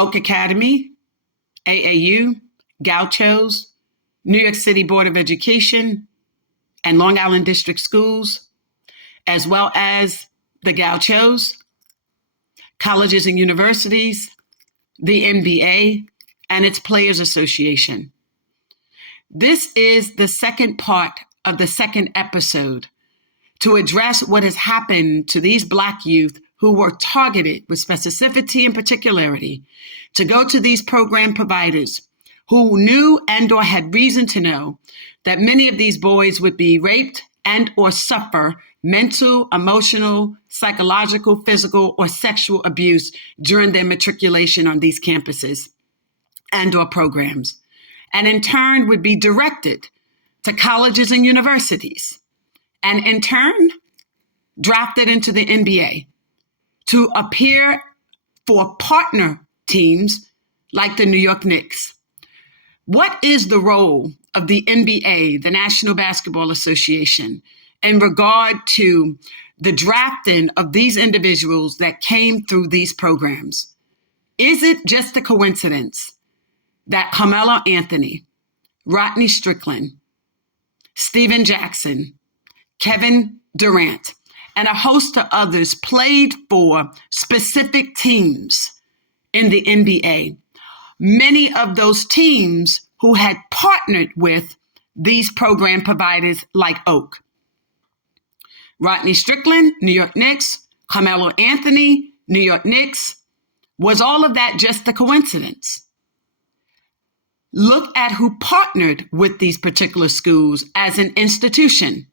Oak Academy, AAU, Gauchos, New York City Board of Education, and Long Island District Schools, as well as the Gauchos, colleges and universities, the NBA, and its Players Association. This is the second part of the second episode to address what has happened to these Black youth who were targeted with specificity and particularity to go to these program providers who knew and or had reason to know that many of these boys would be raped and or suffer mental, emotional, psychological, physical, or sexual abuse during their matriculation on these campuses and or programs, and in turn would be directed to colleges and universities, and in turn drafted into the NBA to appear for partner teams like the New York Knicks. What is the role of the NBA, the National Basketball Association, in regard to the drafting of these individuals that came through these programs? Is it just a coincidence that Carmelo Anthony, Rodney Strickland, Steven Jackson, Kevin Durant, and a host of others played for specific teams in the NBA? Many of those teams who had partnered with these program providers like Oak. Rodney Strickland, New York Knicks, Carmelo Anthony, New York Knicks. Was all of that just a coincidence? Look at who partnered with these particular schools as an institution,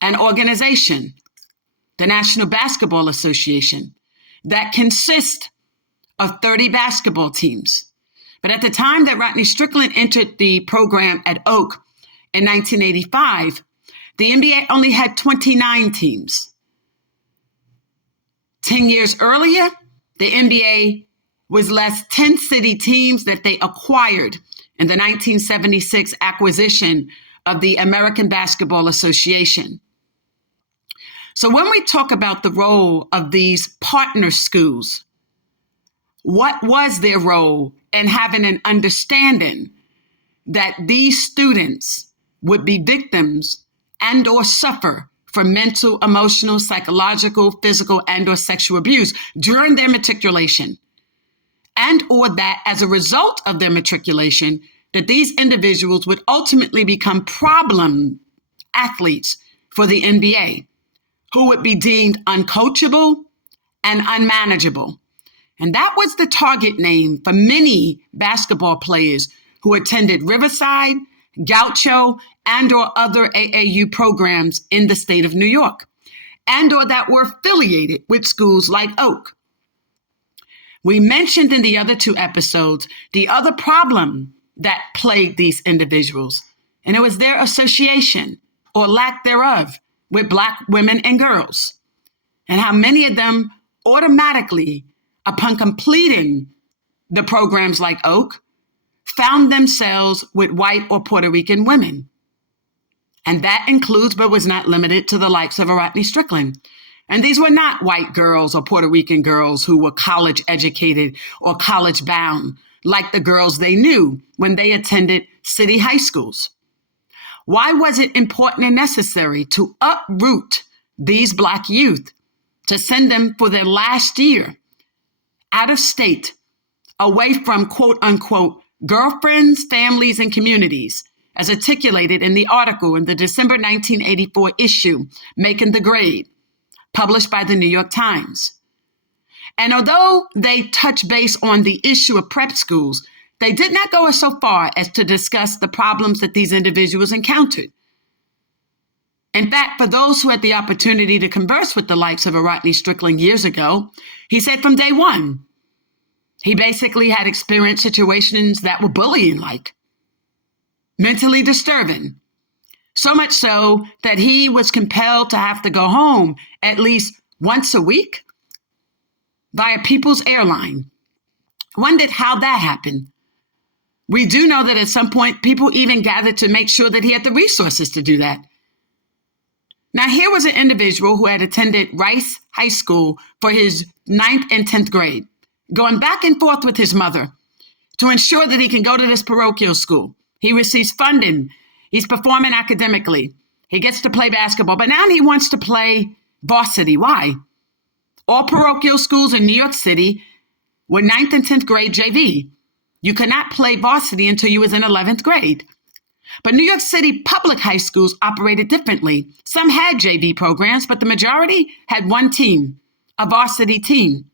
an organization, the National Basketball Association, that consists of 30 basketball teams. But at the time that Rodney Strickland entered the program at Oak in 1985, the NBA only had 29 teams. 10 years earlier, the NBA was less 10 city teams that they acquired in the 1976 acquisition of the American Basketball Association. So when we talk about the role of these partner schools, what was their role in having an understanding that these students would be victims and or suffer from mental, emotional, psychological, physical, and or sexual abuse during their matriculation? And or that as a result of their matriculation, that these individuals would ultimately become problem athletes for the NBA, who would be deemed uncoachable and unmanageable. And that was the target name for many basketball players who attended Riverside, Gaucho, and or other AAU programs in the state of New York, and or that were affiliated with schools like Oak. We mentioned in the other two episodes the other problem that plagued these individuals, and it was their association or lack thereof with Black women and girls, and how many of them automatically, upon completing the programs like Oak, found themselves with white or Puerto Rican women. And that includes, but was not limited to, the likes of a Rodney Strickland. And these were not white girls or Puerto Rican girls who were college educated or college bound, like the girls they knew when they attended city high schools. Why was it important and necessary to uproot these Black youth, to send them for their last year out of state, away from quote unquote girlfriends, families, and communities, as articulated in the article in the December 1984 issue, Making the Grade, published by the New York Times? And although they touch base on the issue of prep schools, they did not go so far as to discuss the problems that these individuals encountered. In fact, for those who had the opportunity to converse with the likes of a Rodney Strickland years ago, he said from day one, he basically had experienced situations that were bullying-like, mentally disturbing, so much so that he was compelled to have to go home at least once a week via People's Airline. Wondered how that happened. We do know that at some point, people even gathered to make sure that he had the resources to do that. Now, here was an individual who had attended Rice High School for his 9th and 10th grade, going back and forth with his mother to ensure that he can go to this parochial school. He receives funding. He's performing academically. He gets to play basketball, but now he wants to play varsity. Why? All parochial schools in New York City were 9th and 10th grade JV. You could not play varsity until you was in 11th grade. But New York City public high schools operated differently. Some had JV programs, but the majority had one team, a varsity team.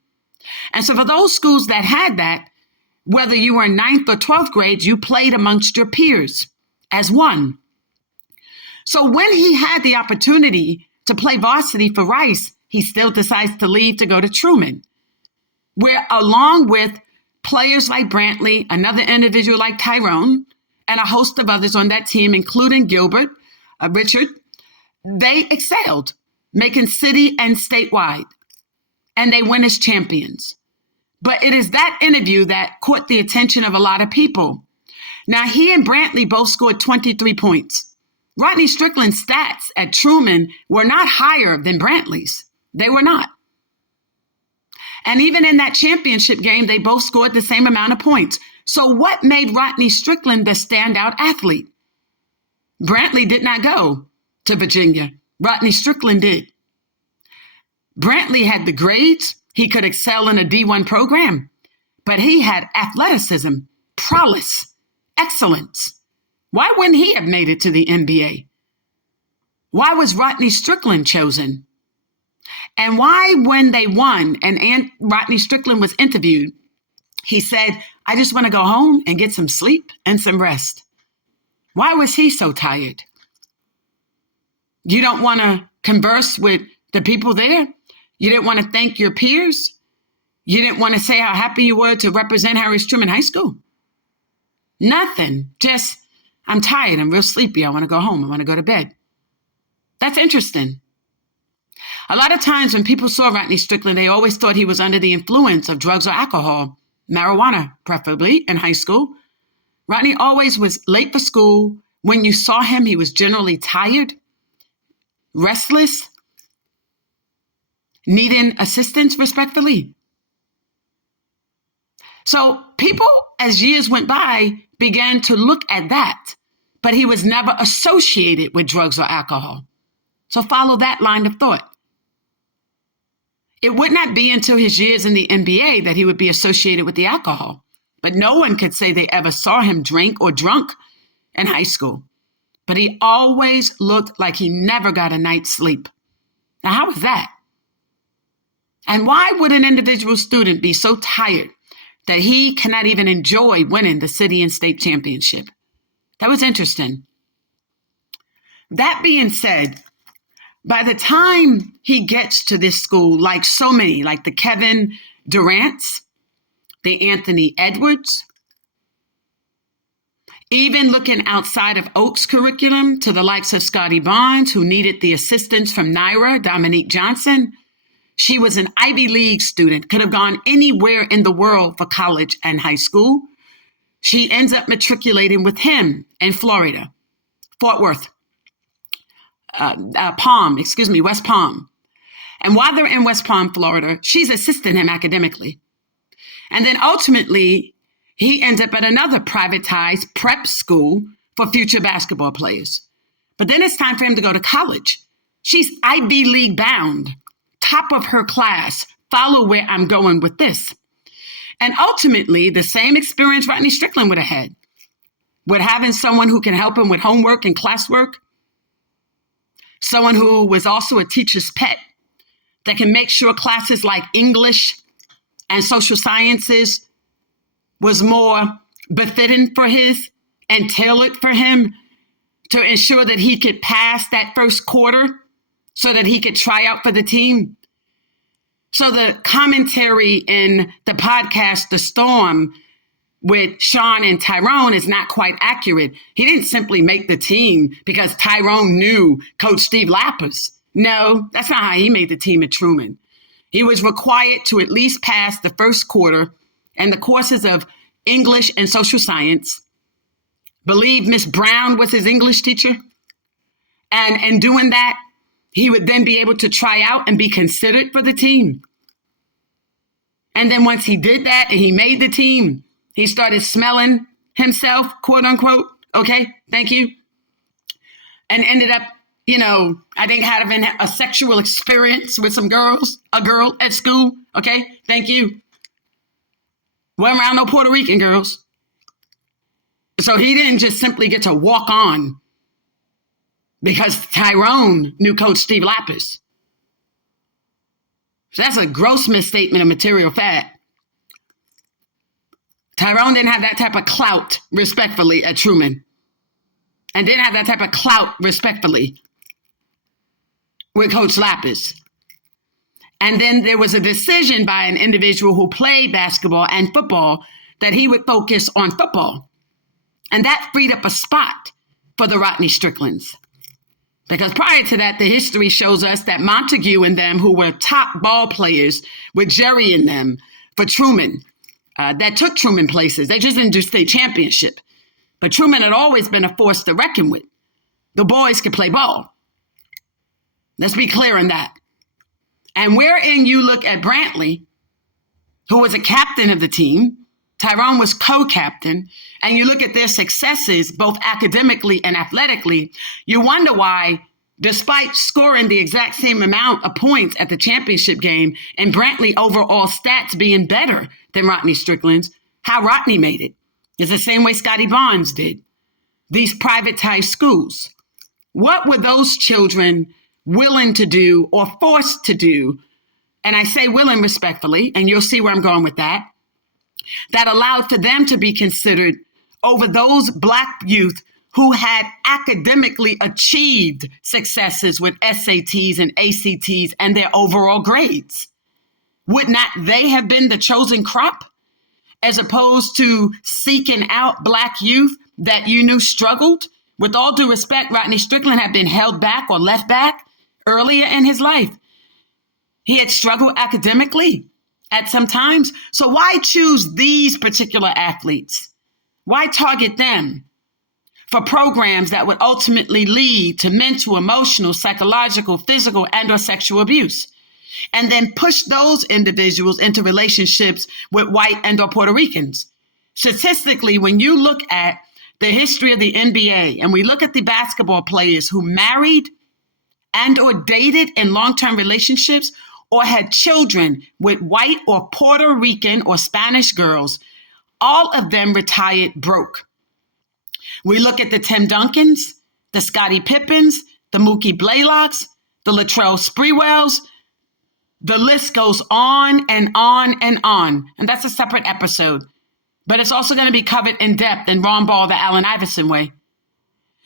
And so for those schools that had that, whether you were in 9th or 12th grade, you played amongst your peers as one. So when he had the opportunity to play varsity for Rice, he still decides to leave to go to Truman, where along with players like Brantley, another individual like Tyrone, and a host of others on that team, including Gilbert, Richard, they excelled, making city and statewide, and they win as champions. But it is that interview that caught the attention of a lot of people. Now, he and Brantley both scored 23 points. Rodney Strickland's stats at Truman were not higher than Brantley's. They were not. And even in that championship game, they both scored the same amount of points. So what made Rodney Strickland the standout athlete? Brantley did not go to Virginia. Rodney Strickland did. Brantley had the grades. He could excel in a D1 program, but he had athleticism, prowess, excellence. Why wouldn't he have made it to the NBA? Why was Rodney Strickland chosen? And why, when they won and Rodney Strickland was interviewed, he said, I just want to go home and get some sleep and some rest. Why was he so tired? You don't want to converse with the people there? You didn't want to thank your peers? You didn't want to say how happy you were to represent Harris Truman High School? Nothing. Just, I'm tired. I'm real sleepy. I want to go home. I want to go to bed. That's interesting. A lot of times when people saw Rodney Strickland, they always thought he was under the influence of drugs or alcohol, marijuana, preferably in high school. Rodney always was late for school. When you saw him, he was generally tired, restless, needing assistance respectfully. So people, as years went by, began to look at that, but he was never associated with drugs or alcohol. So follow that line of thought. It would not be until his years in the NBA that he would be associated with the alcohol, but no one could say they ever saw him drink or drunk in high school. But he always looked like he never got a night's sleep. Now, how is that? And why would an individual student be so tired that he cannot even enjoy winning the city and state championship? That was interesting. That being said, by the time he gets to this school, like so many, like the Kevin Durants, the Anthony Edwards, even looking outside of Oak's curriculum to the likes of Scottie Barnes, who needed the assistance from Naira, Dominique Johnson. She was an Ivy League student, could have gone anywhere in the world for college and high school. She ends up matriculating with him in Florida, Fort Worth, West Palm. And while they're in West Palm, Florida, she's assisting him academically. And then ultimately, he ends up at another privatized prep school for future basketball players. But then it's time for him to go to college. She's Ivy League bound, top of her class. Follow where I'm going with this. And ultimately, the same experience Rodney Strickland would have had, with having someone who can help him with homework and classwork, someone who was also a teacher's pet that can make sure classes like English and social sciences was more befitting for his and tailored for him to ensure that he could pass that first quarter so that he could try out for the team. So the commentary in the podcast, The Storm, with Sean and Tyrone is not quite accurate. He didn't simply make the team because Tyrone knew Coach Steve Lappers. No, that's not how he made the team at Truman. He was required to at least pass the first quarter and the courses of English and social science. Believe Miss Brown was his English teacher. And in doing that, he would then be able to try out and be considered for the team. And then once he did that and he made the team, he started smelling himself, quote unquote. Okay, thank you. And ended up, I think having a sexual experience with a girl at school. Okay, thank you. Wasn't around no Puerto Rican girls. So he didn't just simply get to walk on because Tyrone knew Coach Steve Lapis. So that's a gross misstatement of material fact. Tyrone didn't have that type of clout, respectfully, at Truman. And didn't have that type of clout, respectfully, with Coach Lapis. And then there was a decision by an individual who played basketball and football that he would focus on football. And that freed up a spot for the Rodney Stricklands. Because prior to that, the history shows us that Montague and them, who were top ball players with Jerry and them for Truman, that took Truman places. They just didn't do state championship. But Truman had always been a force to reckon with. The boys could play ball. Let's be clear on that. And wherein you look at Brantley, who was a captain of the team, Tyrone was co-captain, and you look at their successes, both academically and athletically, you wonder why, despite scoring the exact same amount of points at the championship game and Brantley overall stats being better than Rodney Strickland's, how Rodney made it. It's the same way Scottie Barnes did. These privatized schools. What were those children willing to do or forced to do? And I say willing respectfully, and you'll see where I'm going with that allowed for them to be considered over those Black youth who had academically achieved successes with SATs and ACTs and their overall grades? Would not they have been the chosen crop, as opposed to seeking out Black youth that you knew struggled? With all due respect, Rodney Strickland had been held back or left back earlier in his life. He had struggled academically at some times. So why choose these particular athletes? Why target them for programs that would ultimately lead to mental, emotional, psychological, physical, and/or sexual abuse? And then push those individuals into relationships with white and/or Puerto Ricans. Statistically, when you look at the history of the NBA and we look at the basketball players who married and/or dated in long-term relationships or had children with white or Puerto Rican or Spanish girls, all of them retired broke. We look at the Tim Duncans, the Scottie Pippens, the Mookie Blaylocks, the Latrell Sprewells. The list goes on and on and on. And that's a separate episode. But it's also going to be covered in depth in Ron Ball, the Allen Iverson way.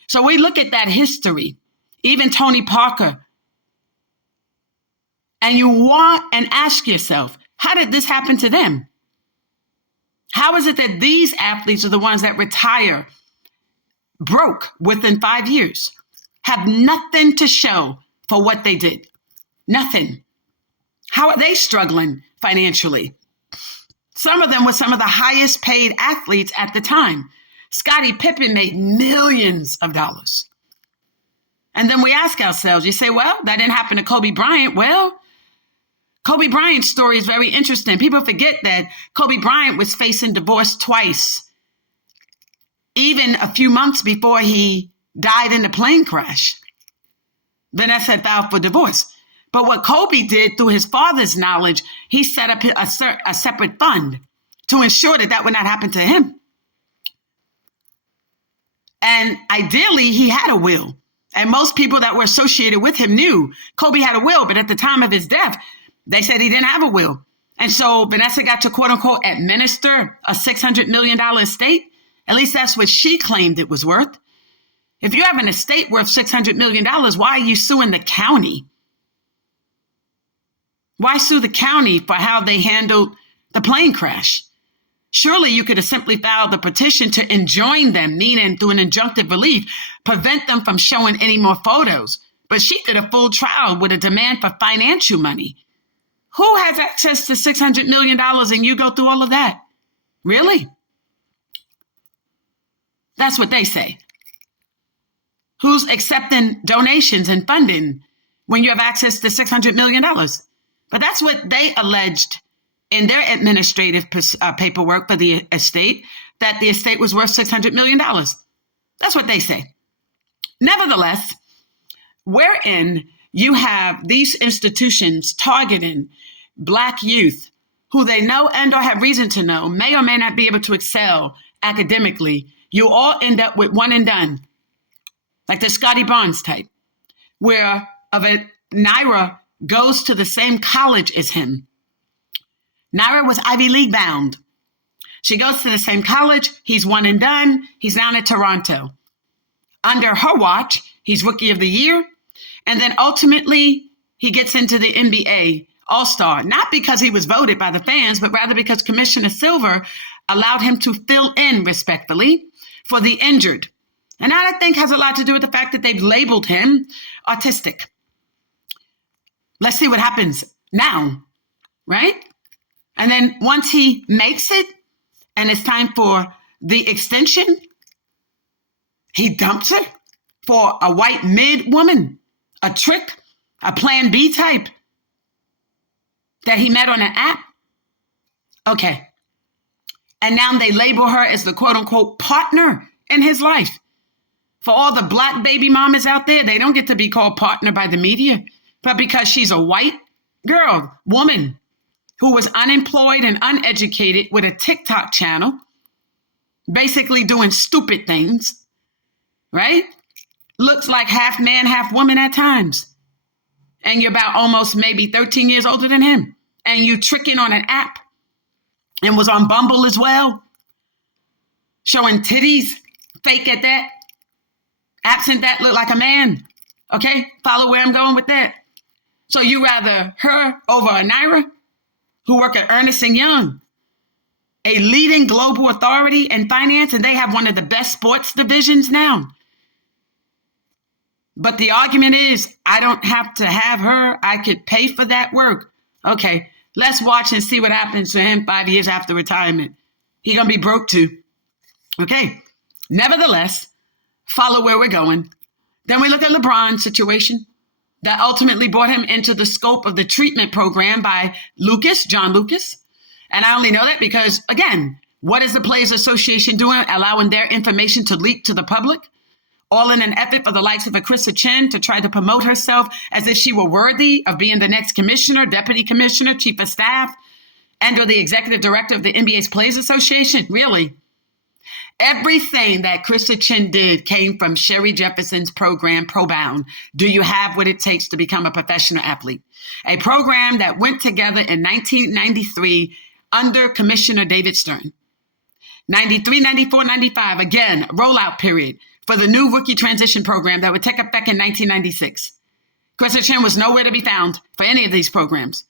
So we look at that history, even Tony Parker, and you want and ask yourself, how did this happen to them? How is it that these athletes are the ones that retire broke within 5 years, have nothing to show for what they did? Nothing. How are they struggling financially? Some of them were some of the highest paid athletes at the time. Scottie Pippen made millions of dollars. And then we ask ourselves, you say, well, that didn't happen to Kobe Bryant. Well, Kobe Bryant's story is very interesting. People forget that Kobe Bryant was facing divorce twice, even a few months before he died in the plane crash. Vanessa had filed for divorce. But what Kobe did through his father's knowledge, he set up a separate fund to ensure that that would not happen to him. And ideally, he had a will. And most people that were associated with him knew Kobe had a will. But at the time of his death, they said he didn't have a will. And so Vanessa got to, quote unquote, administer a $600 million estate. At least that's what she claimed it was worth. If you have an estate worth $600 million, why are you suing the county? Why sue the county for how they handled the plane crash? Surely you could have simply filed the petition to enjoin them, meaning through an injunctive relief, prevent them from showing any more photos. But she did a full trial with a demand for financial money. Who has access to $600 million and you go through all of that? Really? That's what they say. Who's accepting donations and funding when you have access to $600 million? But that's what they alleged in their administrative paperwork for the estate that the estate was worth $600 million. That's what they say. Nevertheless, wherein you have these institutions targeting Black youth who they know and or have reason to know may or may not be able to excel academically, you all end up with one and done, like the Scottie Barnes type, where Naira goes to the same college as him. Naira was Ivy League bound. She goes to the same college. He's one and done. He's down at Toronto. Under her watch, he's Rookie of the Year. And then ultimately, he gets into the NBA All-Star, not because he was voted by the fans, but rather because Commissioner Silver allowed him to fill in respectfully for the injured. And that, I think, has a lot to do with the fact that they've labeled him autistic. Let's see what happens now, right? And then once he makes it and it's time for the extension, he dumps her for a white mid woman, a trick, a plan B type that he met on an app. Okay. And now they label her as the quote unquote partner in his life. For all the Black baby mamas out there, they don't get to be called partner by the media, but because she's a white girl, woman, who was unemployed and uneducated with a TikTok channel, basically doing stupid things, right? Looks like half man, half woman at times. And you're about almost maybe 13 years older than him. And you tricking on an app and was on Bumble as well. Showing titties, fake at that. Absent that, look like a man. Okay, follow where I'm going with that. So you rather her over a Naira, who work at Ernst & Young, a leading global authority in finance, and they have one of the best sports divisions now. But the argument is, I don't have to have her. I could pay for that work. Okay, let's watch and see what happens to him 5 years after retirement. He gonna be broke too. Okay, nevertheless, follow where we're going. Then we look at LeBron's situation that ultimately brought him into the scope of the treatment program by John Lucas. And I only know that because, again, what is the Players Association doing? Allowing their information to leak to the public, all in an effort for the likes of a Krista Chen to try to promote herself as if she were worthy of being the next commissioner, deputy commissioner, chief of staff, and or the executive director of the NBA's Players Association. Really? Everything that Krista Chen did came from Sherry Jefferson's program, ProBound. Do you have what it takes to become a professional athlete? A program that went together in 1993 under Commissioner David Stern. 93, 94, 95, again, rollout period for the new rookie transition program that would take effect in 1996. Krista Chen was nowhere to be found for any of these programs,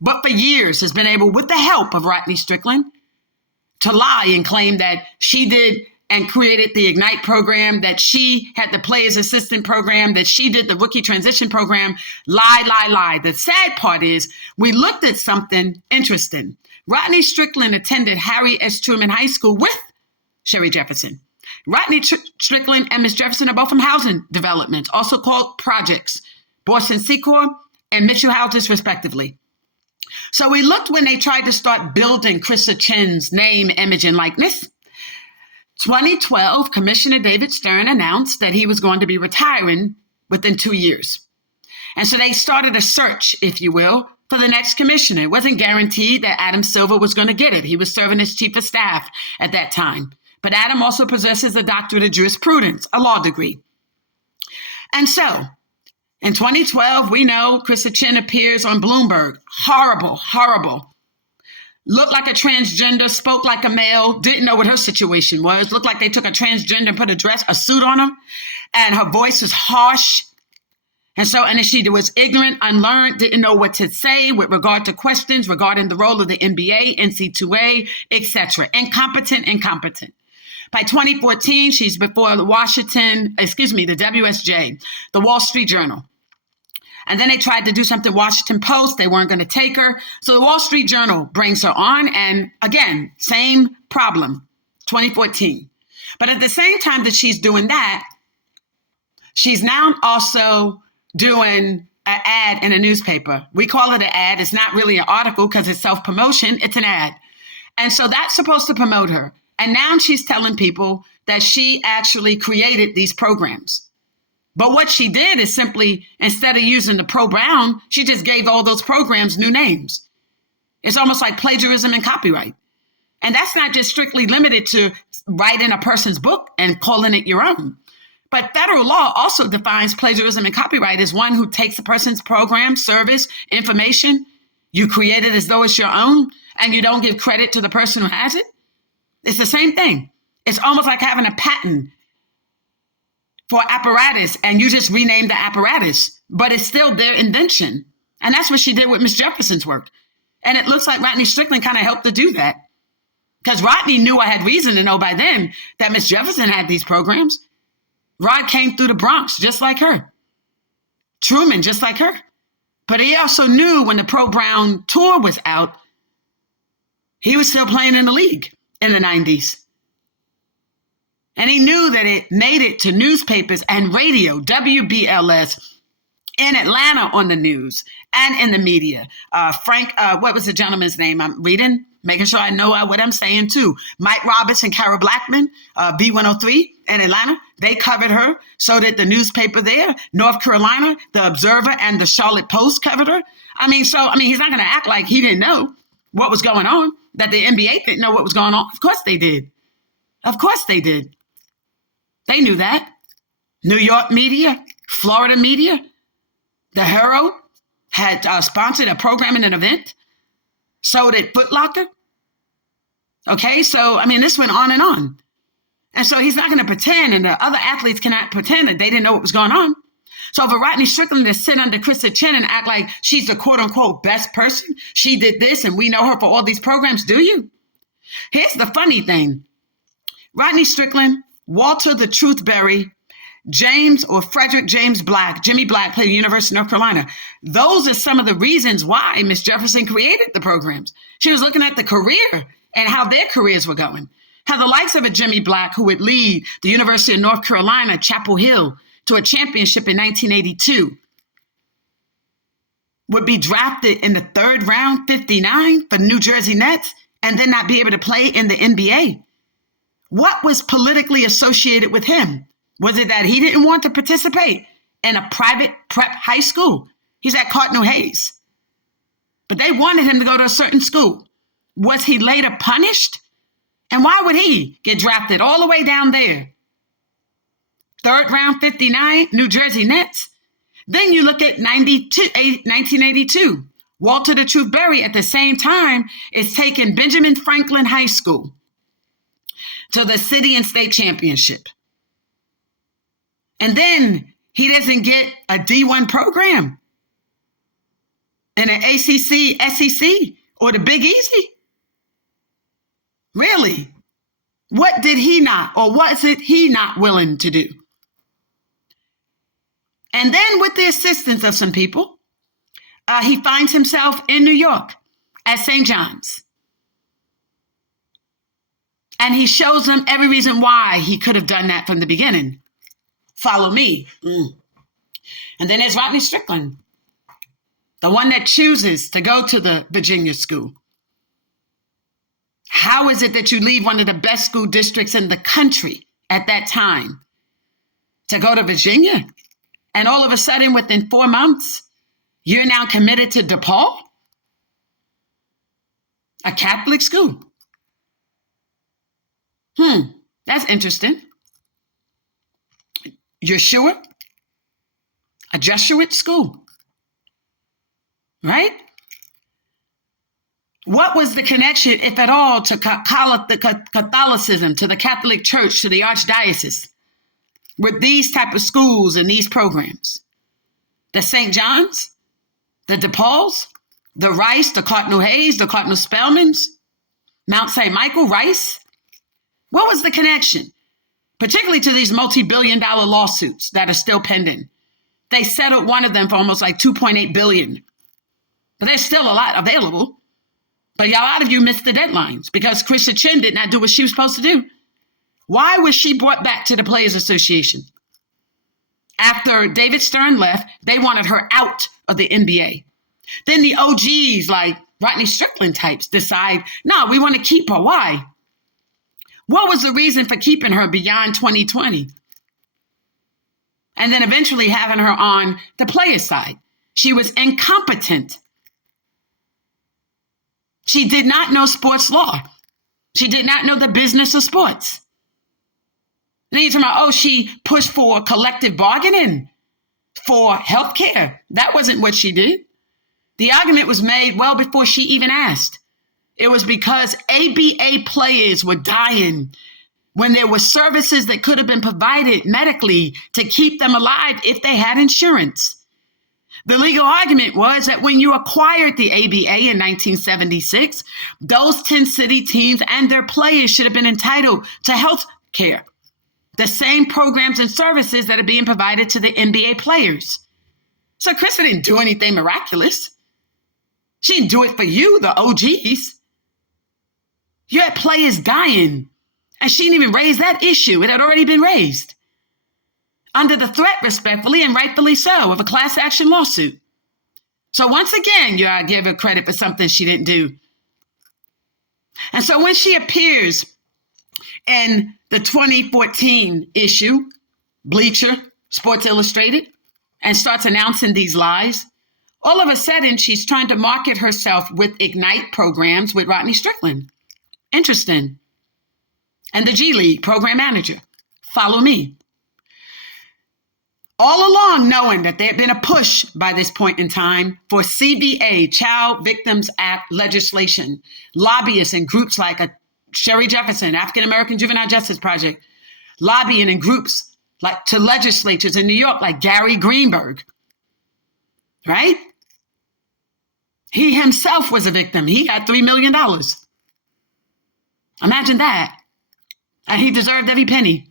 but for years has been able, with the help of Rodney Strickland, to lie and claim that she did and created the Ignite program, that she had the Players Assistant program, that she did the Rookie Transition program. Lie, lie, lie. The sad part is we looked at something interesting. Rodney Strickland attended Harry S. Truman High School with Sherry Jefferson. Rodney Strickland and Ms. Jefferson are both from housing developments, also called projects, Boston Secor and Mitchell Houses, respectively. So we looked when they tried to start building Krista Chen's name, image, and likeness. 2012, Commissioner David Stern announced that he was going to be retiring within 2 years. And so they started a search, if you will, for the next commissioner. It wasn't guaranteed that Adam Silver was going to get it. He was serving as chief of staff at that time. But Adam also possesses a doctorate of jurisprudence, a law degree. And so in 2012, we know Krista Chen appears on Bloomberg. Horrible, horrible. Looked like a transgender, spoke like a male, didn't know what her situation was. Looked like they took a transgender and put a suit on her. And her voice was harsh. And then she was ignorant, unlearned, didn't know what to say with regard to questions regarding the role of the NBA, NC2A, etc. Incompetent. By 2014, she's before the WSJ, the Wall Street Journal. And then they tried to do something, Washington Post. They weren't going to take her. So the Wall Street Journal brings her on. And again, same problem, 2014. But at the same time that she's doing that, she's now also doing an ad in a newspaper. We call it an ad. It's not really an article because it's self-promotion. It's an ad. And so that's supposed to promote her. And now she's telling people that she actually created these programs. But what she did is simply, instead of using the Pro Brown, she just gave all those programs new names. It's almost like plagiarism and copyright. And that's not just strictly limited to writing a person's book and calling it your own. But federal law also defines plagiarism and copyright as one who takes a person's program, service, information, you create it as though it's your own, and you don't give credit to the person who has it. It's the same thing. It's almost like having a patent for apparatus and you just rename the apparatus, but it's still their invention. And that's what she did with Miss Jefferson's work. And it looks like Rodney Strickland kind of helped to do that. Because Rodney knew, I had reason to know by then, that Miss Jefferson had these programs. Rod came through the Bronx just like her. Truman just like her. But he also knew when the Pro Brown tour was out, he was still playing in the league in the 90s. And he knew that it made it to newspapers and radio, WBLS, in Atlanta on the news and in the media. Frank, what was the gentleman's name? I'm reading, making sure I know what I'm saying too. Mike Roberts and Kara Blackman, B103 in Atlanta, they covered her. So did the newspaper there, North Carolina, the Observer and the Charlotte Post covered her. He's not going to act like he didn't know what was going on, that the NBA didn't know what was going on. Of course they did. Of course they did. They knew that. New York media, Florida media, the Herald had sponsored a program and an event. So did Foot Locker. Okay, so, this went on and on. And so he's not going to pretend, and the other athletes cannot pretend that they didn't know what was going on. So for Rodney Strickland to sit under Krista Chin and act like she's the quote-unquote best person, she did this and we know her for all these programs, do you? Here's the funny thing. Rodney Strickland, Walter the Truth Berry, James or Frederick James Black, Jimmy Black played at the University of North Carolina. Those are some of the reasons why Miss Jefferson created the programs. She was looking at the career and how their careers were going. How the likes of a Jimmy Black, who would lead the University of North Carolina, Chapel Hill, to a championship in 1982, would be drafted in the third round, 59, for the New Jersey Nets, and then not be able to play in the NBA. What was politically associated with him? Was it that he didn't want to participate in a private prep high school? He's at Cardinal Hayes. But they wanted him to go to a certain school. Was he later punished? And why would he get drafted all the way down there? Third round, 59, New Jersey Nets. Then you look at 1982. Walter the Truth Berry at the same time is taking Benjamin Franklin High School to the city and state championship. And then he doesn't get a D1 program in an ACC, SEC, or the Big Easy. Really? What did he not, or was it he not willing to do? And then with the assistance of some people, he finds himself in New York at St. John's. And he shows them every reason why he could have done that from the beginning. Follow me. And then there's Rodney Strickland, the one that chooses to go to the Virginia school. How is it that you leave one of the best school districts in the country at that time to go to Virginia? And all of a sudden, within 4 months, you're now committed to DePaul, a Catholic school. That's interesting. Yeshua, a Jesuit school, right? What was the connection, if at all, to Catholicism, to the Catholic Church, to the Archdiocese, with these type of schools and these programs? The St. John's, the DePauls, the Rice, the Cardinal Hayes, the Cardinal Spellmans, Mount St. Michael, Rice. What was the connection? Particularly to these multi-billion-dollar lawsuits that are still pending. They settled one of them for almost like $2.8 billion. But there's still a lot available. But a lot of you missed the deadlines because Krista Chin did not do what she was supposed to do. Why was she brought back to the Players Association? After David Stern left, they wanted her out of the NBA. Then the OGs, like Rodney Strickland types, decide, no, we want to keep her. Why? What was the reason for keeping her beyond 2020? And then eventually having her on the players' side. She was incompetent. She did not know sports law. She did not know the business of sports. And then you're talking about, she pushed for collective bargaining for health care. That wasn't what she did. The argument was made well before she even asked. It was because ABA players were dying when there were services that could have been provided medically to keep them alive if they had insurance. The legal argument was that when you acquired the ABA in 1976, those 10 city teams and their players should have been entitled to health care, the same programs and services that are being provided to the NBA players. So Krista didn't do anything miraculous. She didn't do it for you, the OGs. You had players dying, and she didn't even raise that issue. It had already been raised under the threat, respectfully and rightfully so, of a class action lawsuit. So once again, you gotta give her credit for something she didn't do. And so when she appears in the 2014 issue, Bleacher, Sports Illustrated, and starts announcing these lies, all of a sudden she's trying to market herself with Ignite programs with Rodney Strickland. Interesting. And the G League program manager. Follow me. All along knowing that there had been a push by this point in time for CVA, Child Victims Act legislation, lobbyists and groups like Sherry Jefferson, African American Juvenile Justice Project, lobbying in groups like to legislatures in New York like Gary Greenberg, right? He himself was a victim. He got $3 million. Imagine that. And he deserved every penny.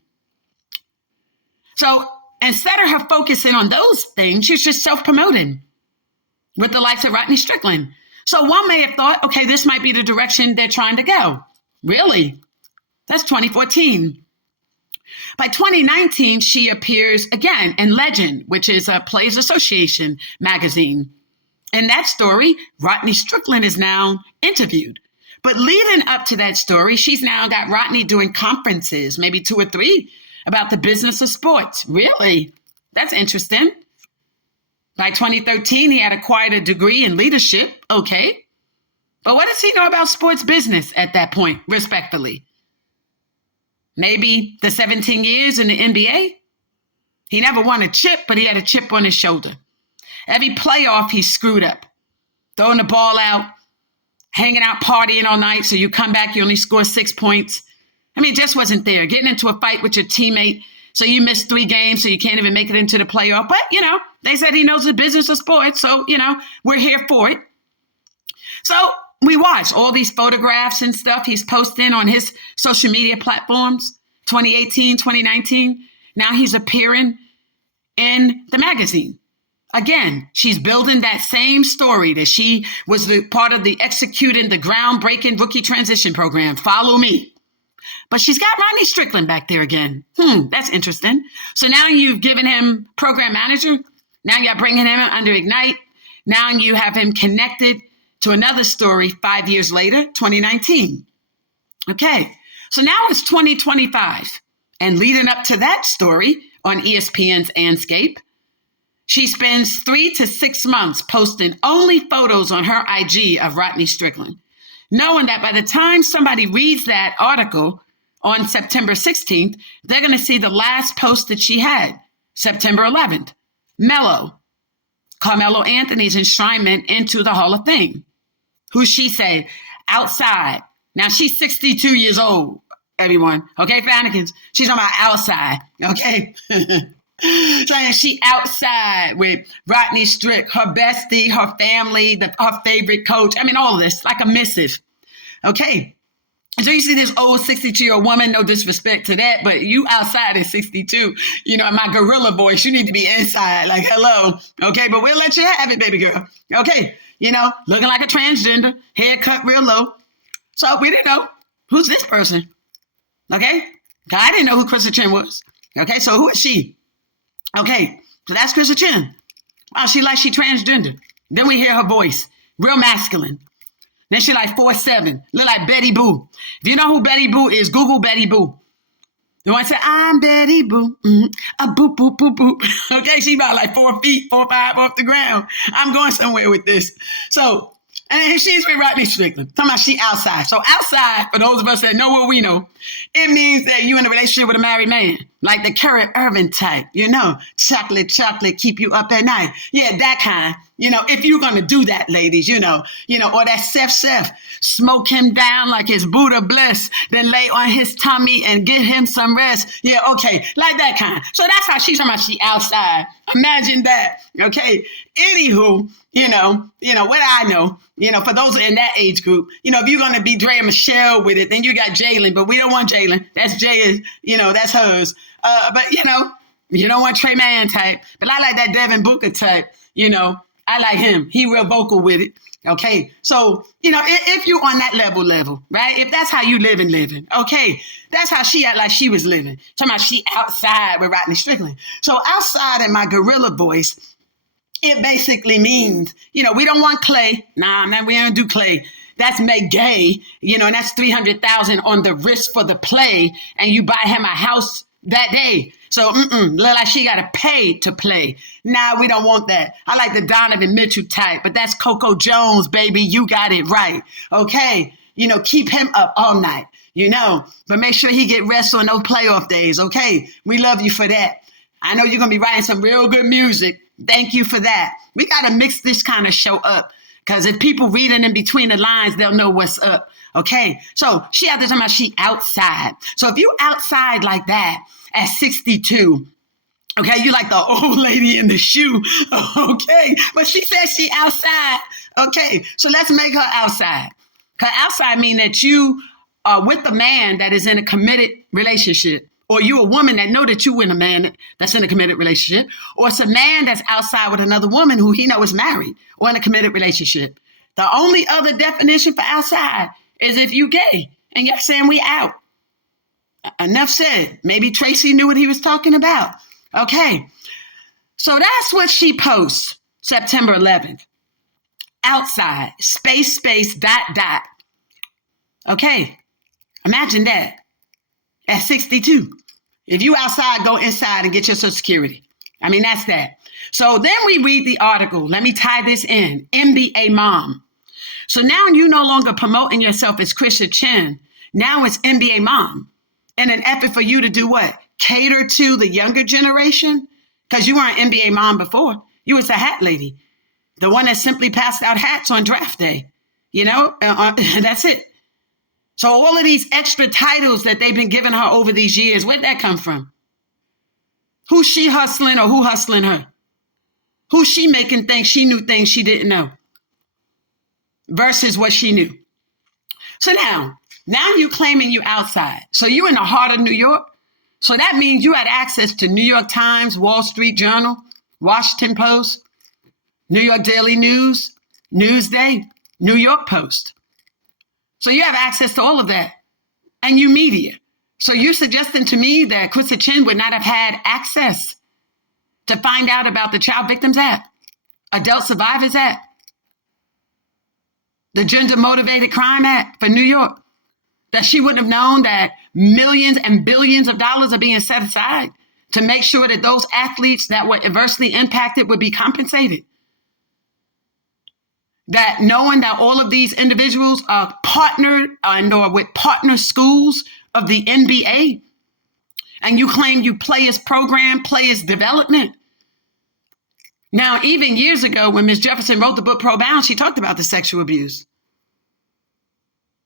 So instead of her focusing on those things, she's just self-promoting with the likes of Rodney Strickland. So one may have thought, okay, this might be the direction they're trying to go. Really? That's 2014. By 2019, she appears again in Legend, which is a Players Association magazine. In that story, Rodney Strickland is now interviewed. But leading up to that story, she's now got Rodney doing conferences, maybe 2 or 3, about the business of sports. Really? That's interesting. By 2013, he had acquired a degree in leadership. Okay. But what does he know about sports business at that point, respectfully? Maybe the 17 years in the NBA? He never won a chip, but he had a chip on his shoulder. Every playoff, he screwed up. Throwing the ball out, hanging out, partying all night. So you come back, you only score 6 points. I mean, it just wasn't there. Getting into a fight with your teammate. So you missed 3 games, so you can't even make it into the playoff. But, they said he knows the business of sports. So, we're here for it. So we watched all these photographs and stuff he's posting on his social media platforms, 2018, 2019. Now he's appearing in the magazine. Again, she's building that same story that she was the part of the executing the groundbreaking rookie transition program. Follow me. But she's got Rodney Strickland back there again. That's interesting. So now you've given him program manager. Now you're bringing him under Ignite. Now you have him connected to another story 5 years later, 2019. Okay. So now it's 2025. And leading up to that story on ESPN's Anscape, she spends 3 to 6 months posting only photos on her IG of Rodney Strickland, knowing that by the time somebody reads that article on September 16th, they're going to see the last post that she had, September 11th. Carmelo Anthony's enshrinement into the Hall of Fame. Who she say? Outside. Now she's 62 years old, everyone. Okay, Fannikins? She's talking about outside. Okay? Saying she outside with Rodney Strick, her bestie, her family, her favorite coach. I mean, all of this, like a missive. Okay. And so you see this old 62-year-old woman, no disrespect to that, but you outside at 62, in my gorilla voice, you need to be inside, like, hello. Okay, but we'll let you have it, baby girl. Okay, looking like a transgender, haircut real low. So we didn't know, who's this person? Okay, I didn't know who Krista Chen was. Okay, so who is she? Okay, so that's Krista Chin. Wow, she transgender. Then we hear her voice, real masculine. Then she like 4'7", look like Betty Boo. If you know who Betty Boo is, Google Betty Boo. The one said, I'm Betty Boo, a boop, boop, boop, boop. Okay, she about like 4 feet, 4, 5 off the ground. I'm going somewhere with this. So, and she's with Rodney Strickland. Talking about she outside. So outside, for those of us that know what we know, it means that you in a relationship with a married man. Like the Kerry Irvin type, chocolate, keep you up at night. Yeah, that kind. If you're going to do that, ladies, or that Seth, smoke him down like his Buddha blessed, then lay on his tummy and get him some rest. Yeah, okay, like that kind. So that's how she's talking about she outside. Imagine that, okay? Anywho, what I know, for those in that age group, if you're going to be Dre and Michelle with it, then you got Jalen, but we don't want Jalen. That's Jay's, that's hers. But, you don't want Trey Mann type, but I like that Devin Booker type, I like him. He real vocal with it. Okay. So, if you're on that level, right? If that's how you living, okay. That's how she act like she was living. Talking about she outside with Rodney Strickland. So outside in my gorilla voice, it basically means, we don't want Clay. Nah, man, we don't do Clay. That's make gay, and that's $300,000 on the wrist for the play. And you buy him a house that day. So, look like she got to pay to play. Nah, we don't want that. I like the Donovan Mitchell type, but that's Coco Jones, baby. You got it right. Okay. Keep him up all night, but make sure he get rest on those playoff days. Okay. We love you for that. I know you're going to be writing some real good music. Thank you for that. We got to mix this kind of show up because if people reading in between the lines, they'll know what's up. Okay. So she out there talking about she outside. So if you outside like that at 62, okay, you like the old lady in the shoe. Okay. But she said she outside. Okay. So let's make her outside. Because outside mean that you are with a man that is in a committed relationship. Or you a woman that know that you with a man that's in a committed relationship. Or it's a man that's outside with another woman who he know is married or in a committed relationship. The only other definition for outside is if you gay and you're saying we out. Enough said. Maybe Tracy knew what he was talking about. Okay. So that's what she posts September 11th. Outside, space, dot. Okay. Imagine that. At 62. If you outside, go inside and get your Social Security. I mean, that's that. So then we read the article. Let me tie this in. NBA mom. So now you no longer promoting yourself as Krista Chin. Now it's NBA mom. In an effort for you to do what? Cater to the younger generation? Because you weren't NBA mom before. You was a hat lady. The one that simply passed out hats on draft day. That's it. So all of these extra titles that they've been giving her over these years, where'd that come from? Who's she hustling or who hustling her? Who's she making think she knew things she didn't know? Versus what she knew. So now you claiming you outside. So you in the heart of New York. So that means you had access to New York Times, Wall Street Journal, Washington Post, New York Daily News, Newsday, New York Post. So you have access to all of that. And you media. So you're suggesting to me that Krista Chin would not have had access to find out about the Child Victims Act, Adult Survivors Act, the Gender Motivated Crime Act for New York, that she wouldn't have known that millions and billions of dollars are being set aside to make sure that those athletes that were adversely impacted would be compensated. That knowing that all of these individuals are partnered and or with partner schools of the NBA, and you claim you players program, players development. Now, even years ago, when Ms. Jefferson wrote the book Pro Bound, she talked about the sexual abuse.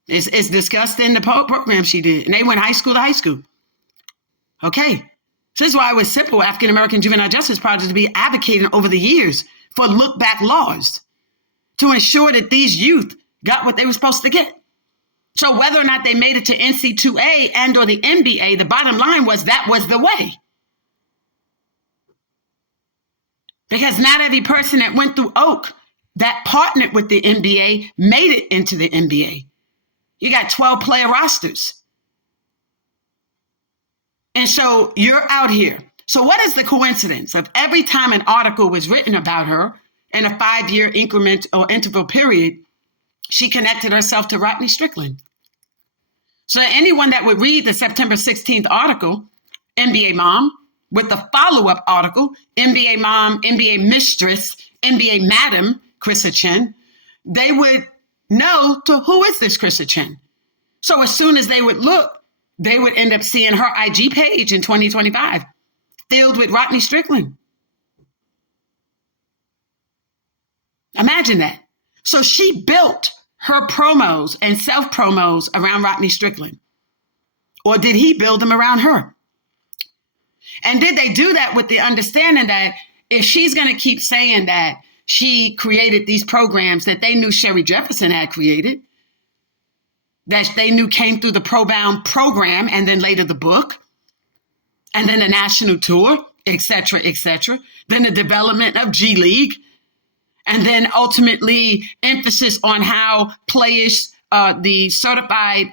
It's discussed in the program she did, and they went high school to high school. Okay. So this is why it was simple African American Juvenile Justice Project to be advocating over the years for look back laws to ensure that these youth got what they were supposed to get. So whether or not they made it to NC2A and or the NBA, the bottom line was that was the way. Because not every person that went through Oak that partnered with the NBA made it into the NBA. You got 12 player rosters. And so you're out here So what is the coincidence of every time an article was written about her in a 5-year increment or interval period, she connected herself to Rodney Strickland? So anyone that would read the September 16th article, NBA Mom, with the follow-up article, NBA Mom, NBA Mistress, NBA Madam, Krista Chen, they would know to who is this Krista Chen? So as soon as they would look, they would end up seeing her IG page in 2025 filled with Rodney Strickland. Imagine that. So she built her promos and self-promos around Rodney Strickland. Or did he build them around her? And did they do that with the understanding that if she's going to keep saying that she created these programs that they knew Sherry Jefferson had created, that they knew came through the Probound program and then later the book, and then the national tour, et cetera, then the development of G League, and then ultimately emphasis on how players, the certified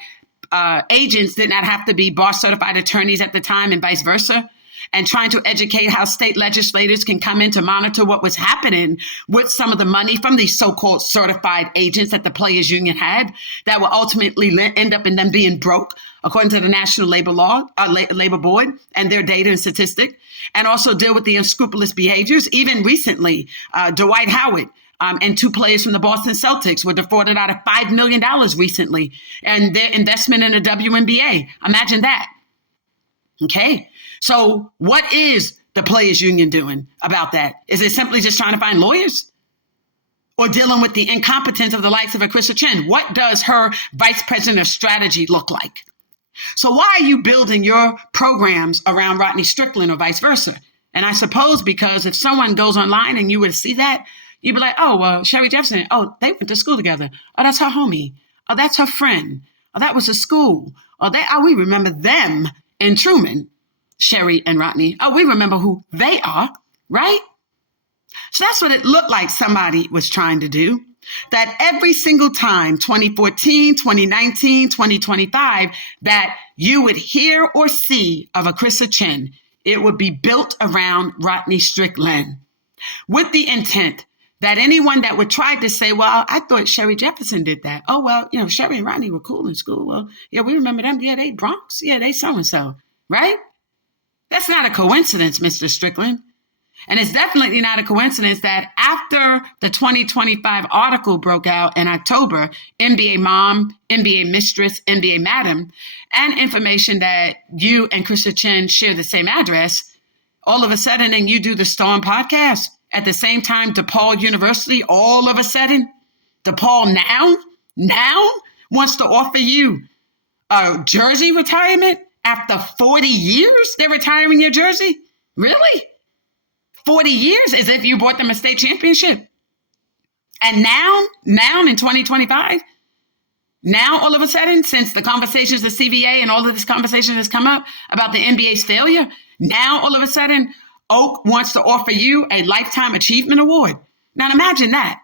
agents did not have to be bar certified attorneys at the time and vice versa, and trying to educate how state legislators can come in to monitor what was happening with some of the money from these so-called certified agents that the players union had that will ultimately end up in them being broke, according to the National Labor Board and their data and statistic, and also deal with the unscrupulous behaviors. Even recently, Dwight Howard and 2 players from the Boston Celtics were defrauded out of $5 million recently, and their investment in the WNBA. Imagine that. Okay. So what is the players union doing about that? Is it simply just trying to find lawyers? Or dealing with the incompetence of the likes of a Krista Chen? What does her vice president of strategy look like? So why are you building your programs around Rodney Strickland or vice versa? And I suppose because if someone goes online and you would see that, you'd be like, oh, well, Sherry Jefferson, oh, they went to school together. Oh, that's her homie. Oh, that's her friend. Oh, that was a school. Oh, we remember them in Truman. Sherry and Rodney. Oh, we remember who they are, right? So that's what it looked like somebody was trying to do. That every single time, 2014, 2019, 2025, that you would hear or see of a Krista Chen, it would be built around Rodney Strickland with the intent that anyone that would try to say, well, I thought Sherry Jefferson did that. Oh, well, Sherry and Rodney were cool in school. Well, yeah, we remember them. Yeah, they Bronx. Yeah, they so-and-so, right? That's not a coincidence, Mr. Strickland. And it's definitely not a coincidence that after the 2025 article broke out in October, NBA Mom, NBA Mistress, NBA Madam, and information that you and Krista Chen share the same address, all of a sudden, and you do the Storm podcast at the same time, DePaul University, all of a sudden, DePaul now wants to offer you a jersey retirement. After 40 years, they're retiring your jersey? Really? 40 years, as if you bought them a state championship. And now in 2025, now all of a sudden, since the conversations of CBA and all of this conversation has come up about the NBA's failure, now all of a sudden, Oak wants to offer you a Lifetime Achievement Award. Now imagine that.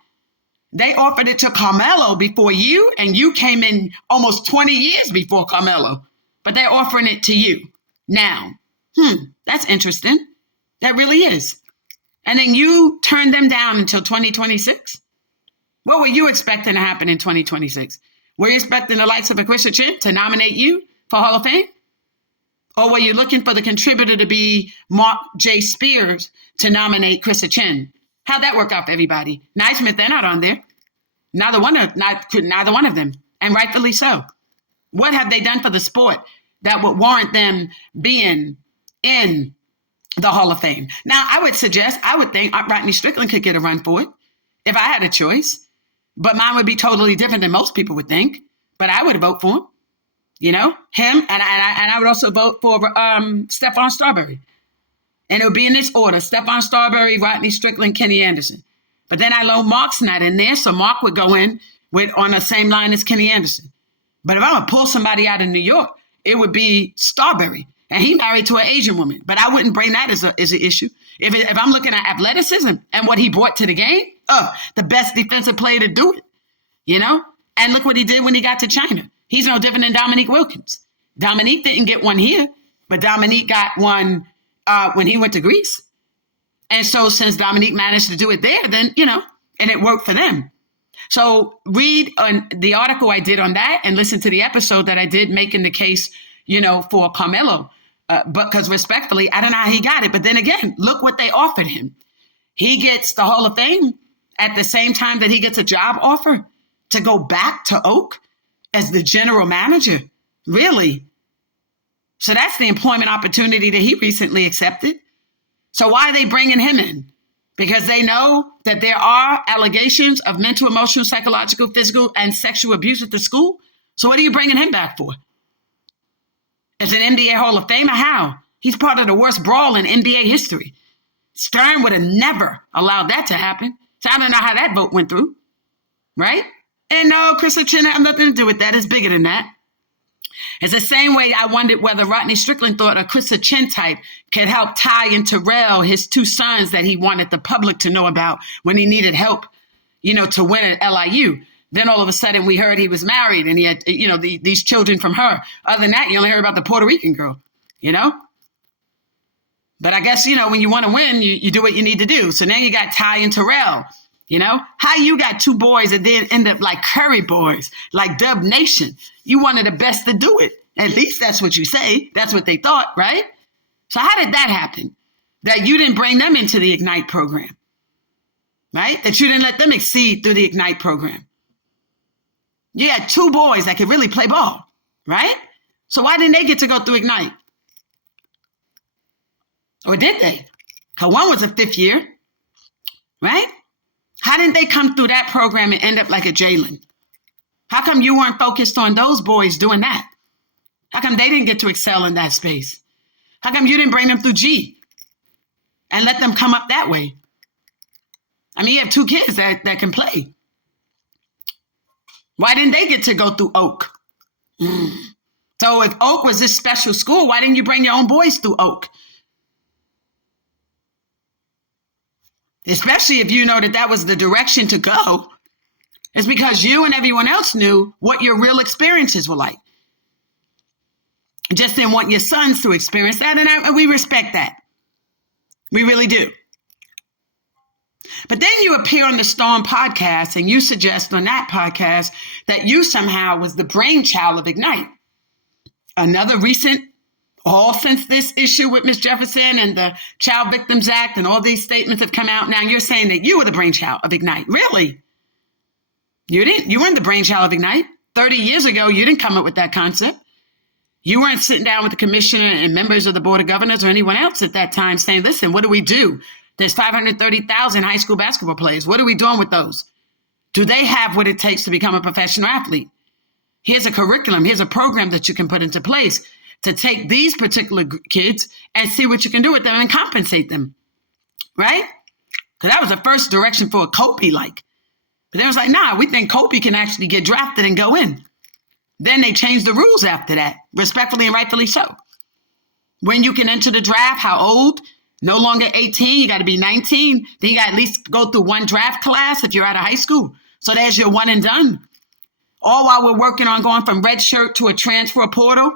They offered it to Carmelo before you, and you came in almost 20 years before Carmelo. But they're offering it to you now. That's interesting. That really is. And then you turned them down until 2026. What were you expecting to happen in 2026? Were you expecting the likes of a Krista Chen to nominate you for Hall of Fame? Or were you looking for the contributor to be Mark J. Spears to nominate Krista Chen? How'd that work out for everybody? Naismith, they're not on there. Neither one of them. And rightfully so. What have they done for the sport that would warrant them being in the Hall of Fame? Now, I would think Rodney Strickland could get a run for it if I had a choice, but mine would be totally different than most people would think. But I would vote for him, him, and I would also vote for Stephon Starbury. And it would be in this order: Stephon Starbury, Rodney Strickland, Kenny Anderson. But then I know Mark's not in there, so Mark would go in on the same line as Kenny Anderson. But if I'm going to pull somebody out of New York, it would be Starbury. And he married to an Asian woman. But I wouldn't bring that as an issue. If I'm looking at athleticism and what he brought to the game, the best defensive player to do it, And look what he did when he got to China. He's no different than Dominique Wilkins. Dominique didn't get one here, but Dominique got one when he went to Greece. And so since Dominique managed to do it there, then, and it worked for them. So read the article I did on that and listen to the episode that I did making the case, for Carmelo. But because respectfully, I don't know how he got it. But then again, look what they offered him. He gets the Hall of Fame at the same time that he gets a job offer to go back to Oak as the general manager. Really? So that's the employment opportunity that he recently accepted. So why are they bringing him in? Because they know that there are allegations of mental, emotional, psychological, physical, and sexual abuse at the school. So what are you bringing him back for? As an NBA Hall of Famer, how? He's part of the worst brawl in NBA history. Stern would have never allowed that to happen. So I don't know how that vote went through, right? And no, Chris Chin had nothing to do with that. It's bigger than that. It's the same way I wondered whether Rodney Strickland thought a Chris Chin type could help Ty and Terrell, his two sons that he wanted the public to know about when he needed help, to win at LIU. Then all of a sudden we heard he was married and he had, these children from her. Other than that, you only heard about the Puerto Rican girl, But I guess, when you want to win, you do what you need to do. So now you got Ty and Terrell, How you got two boys that then end up like Curry boys, like Dub Nation. You wanted the best to do it. At least that's what you say. That's what they thought, right? So how did that happen? That you didn't bring them into the Ignite program, right? That you didn't let them exceed through the Ignite program. You had two boys that could really play ball, right? So why didn't they get to go through Ignite? Or did they? Because one was a fifth year, right? How didn't they come through that program and end up like a Jalen? How come you weren't focused on those boys doing that? How come they didn't get to excel in that space? How come you didn't bring them through G and let them come up that way? I mean, you have two kids that can play. Why didn't they get to go through Oak? So if Oak was this special school, why didn't you bring your own boys through Oak? Especially if you know that was the direction to go. It's because you and everyone else knew what your real experiences were like. Just didn't want your sons to experience that, and we respect that. We really do. But then you appear on the Storm podcast and you suggest on that podcast that you somehow was the brainchild of Ignite. Another recent, all since this issue with Ms. Jefferson and the Child Victims Act and all these statements have come out. Now you're saying that you were the brainchild of Ignite. Really? You didn't. You weren't the brainchild of Ignite. 30 years ago, you didn't come up with that concept. You weren't sitting down with the commissioner and members of the board of governors or anyone else at that time saying, listen, what do we do? There's 530,000 high school basketball players. What are we doing with those? Do they have what it takes to become a professional athlete? Here's a curriculum. Here's a program that you can put into place to take these particular kids and see what you can do with them and compensate them, right? Because that was the first direction for a Kobe like. But they was like, nah, we think Kobe can actually get drafted and go in. Then they changed the rules after that, respectfully and rightfully so. When you can enter the draft, how old? No longer 18, you got to be 19. Then you got to at least go through one draft class if you're out of high school. So there's your one and done. All while we're working on going from red shirt to a transfer portal,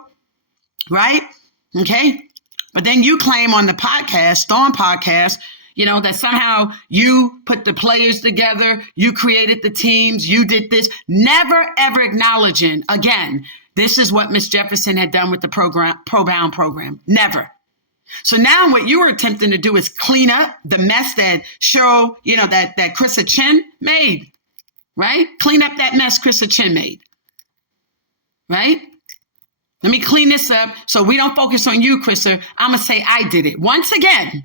right? Okay. But then you claim on the podcast, Storm podcast, that somehow you put the players together, you created the teams, you did this, never ever acknowledging, again, this is what Ms. Jefferson had done with the Pro-Bound program. Never. So now what you were attempting to do is clean up the mess that Cheryl, that Krista Chin made, right? Clean up that mess Krista Chin made, right? Let me clean this up so we don't focus on you, Krista. I'm going to say I did it once again.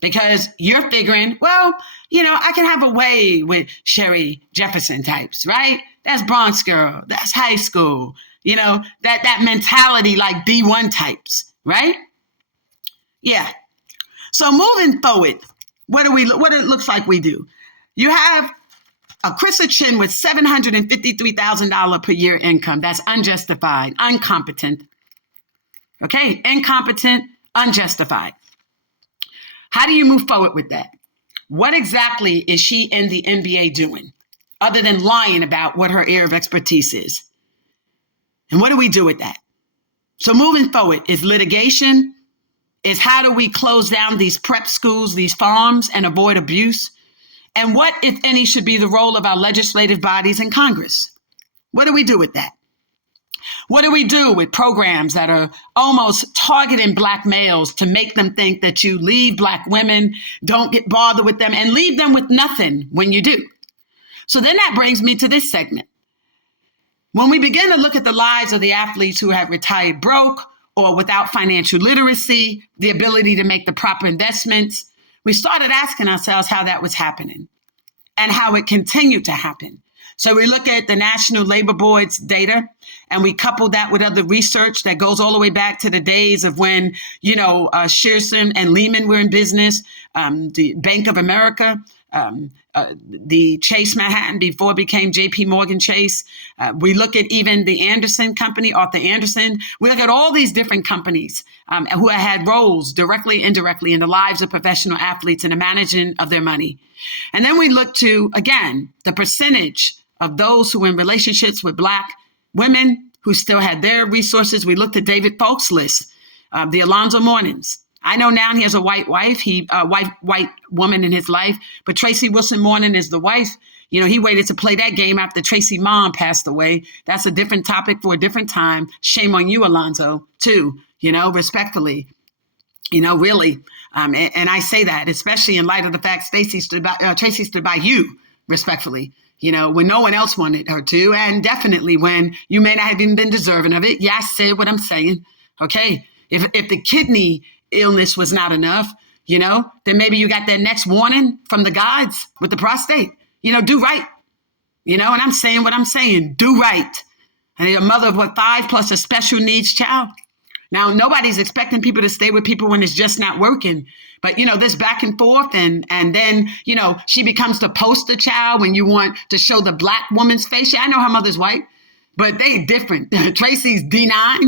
Because you're figuring, well, I can have a way with Sherry Jefferson types, right? That's Bronx girl. That's high school. That mentality like D1 types, right? Yeah. So moving forward, what it looks like we do. You have a Krista Chin with $753,000 per year income. That's unjustified, incompetent. Okay, incompetent, unjustified. How do you move forward with that? What exactly is she in the NBA doing other than lying about what her area of expertise is? And what do we do with that? So moving forward, is litigation is how do we close down these prep schools, these farms, and avoid abuse? And what, if any, should be the role of our legislative bodies and Congress? What do we do with that? What do we do with programs that are almost targeting Black males to make them think that you leave Black women, don't get bothered with them, and leave them with nothing when you do? So then that brings me to this segment. When we begin to look at the lives of the athletes who have retired broke or without financial literacy, the ability to make the proper investments, we started asking ourselves how that was happening and how it continued to happen. So we look at the National Labor Board's data and we couple that with other research that goes all the way back to the days of when, Shearson and Lehman were in business, the Bank of America, the Chase Manhattan before it became JP Morgan Chase. We look at even the Anderson company, Arthur Anderson. We look at all these different companies who had roles directly, indirectly in the lives of professional athletes and the managing of their money. And then we look to, again, the percentage of those who were in relationships with Black women who still had their resources. We looked at David Folk's list, the Alonzo Mournings. I know now he has a white wife, white woman in his life, but Tracy Wilson Mourning is the wife. He waited to play that game after Tracy's mom passed away. That's a different topic for a different time. Shame on you, Alonzo, too, respectfully, really. And I say that, especially in light of the fact Tracy stood by you, respectfully, when no one else wanted her to, and definitely when you may not have even been deserving of it. Yeah, I said what I'm saying. Okay. If the kidney illness was not enough, then maybe you got that next warning from the gods with the prostate. Do right. And I'm saying what I'm saying. Do right. And you're a mother of 5 plus a special needs child. Now, nobody's expecting people to stay with people when it's just not working. But, this back and forth and then, she becomes the poster child when you want to show the Black woman's face. Yeah, I know her mother's white, but they different. Tracy's D9.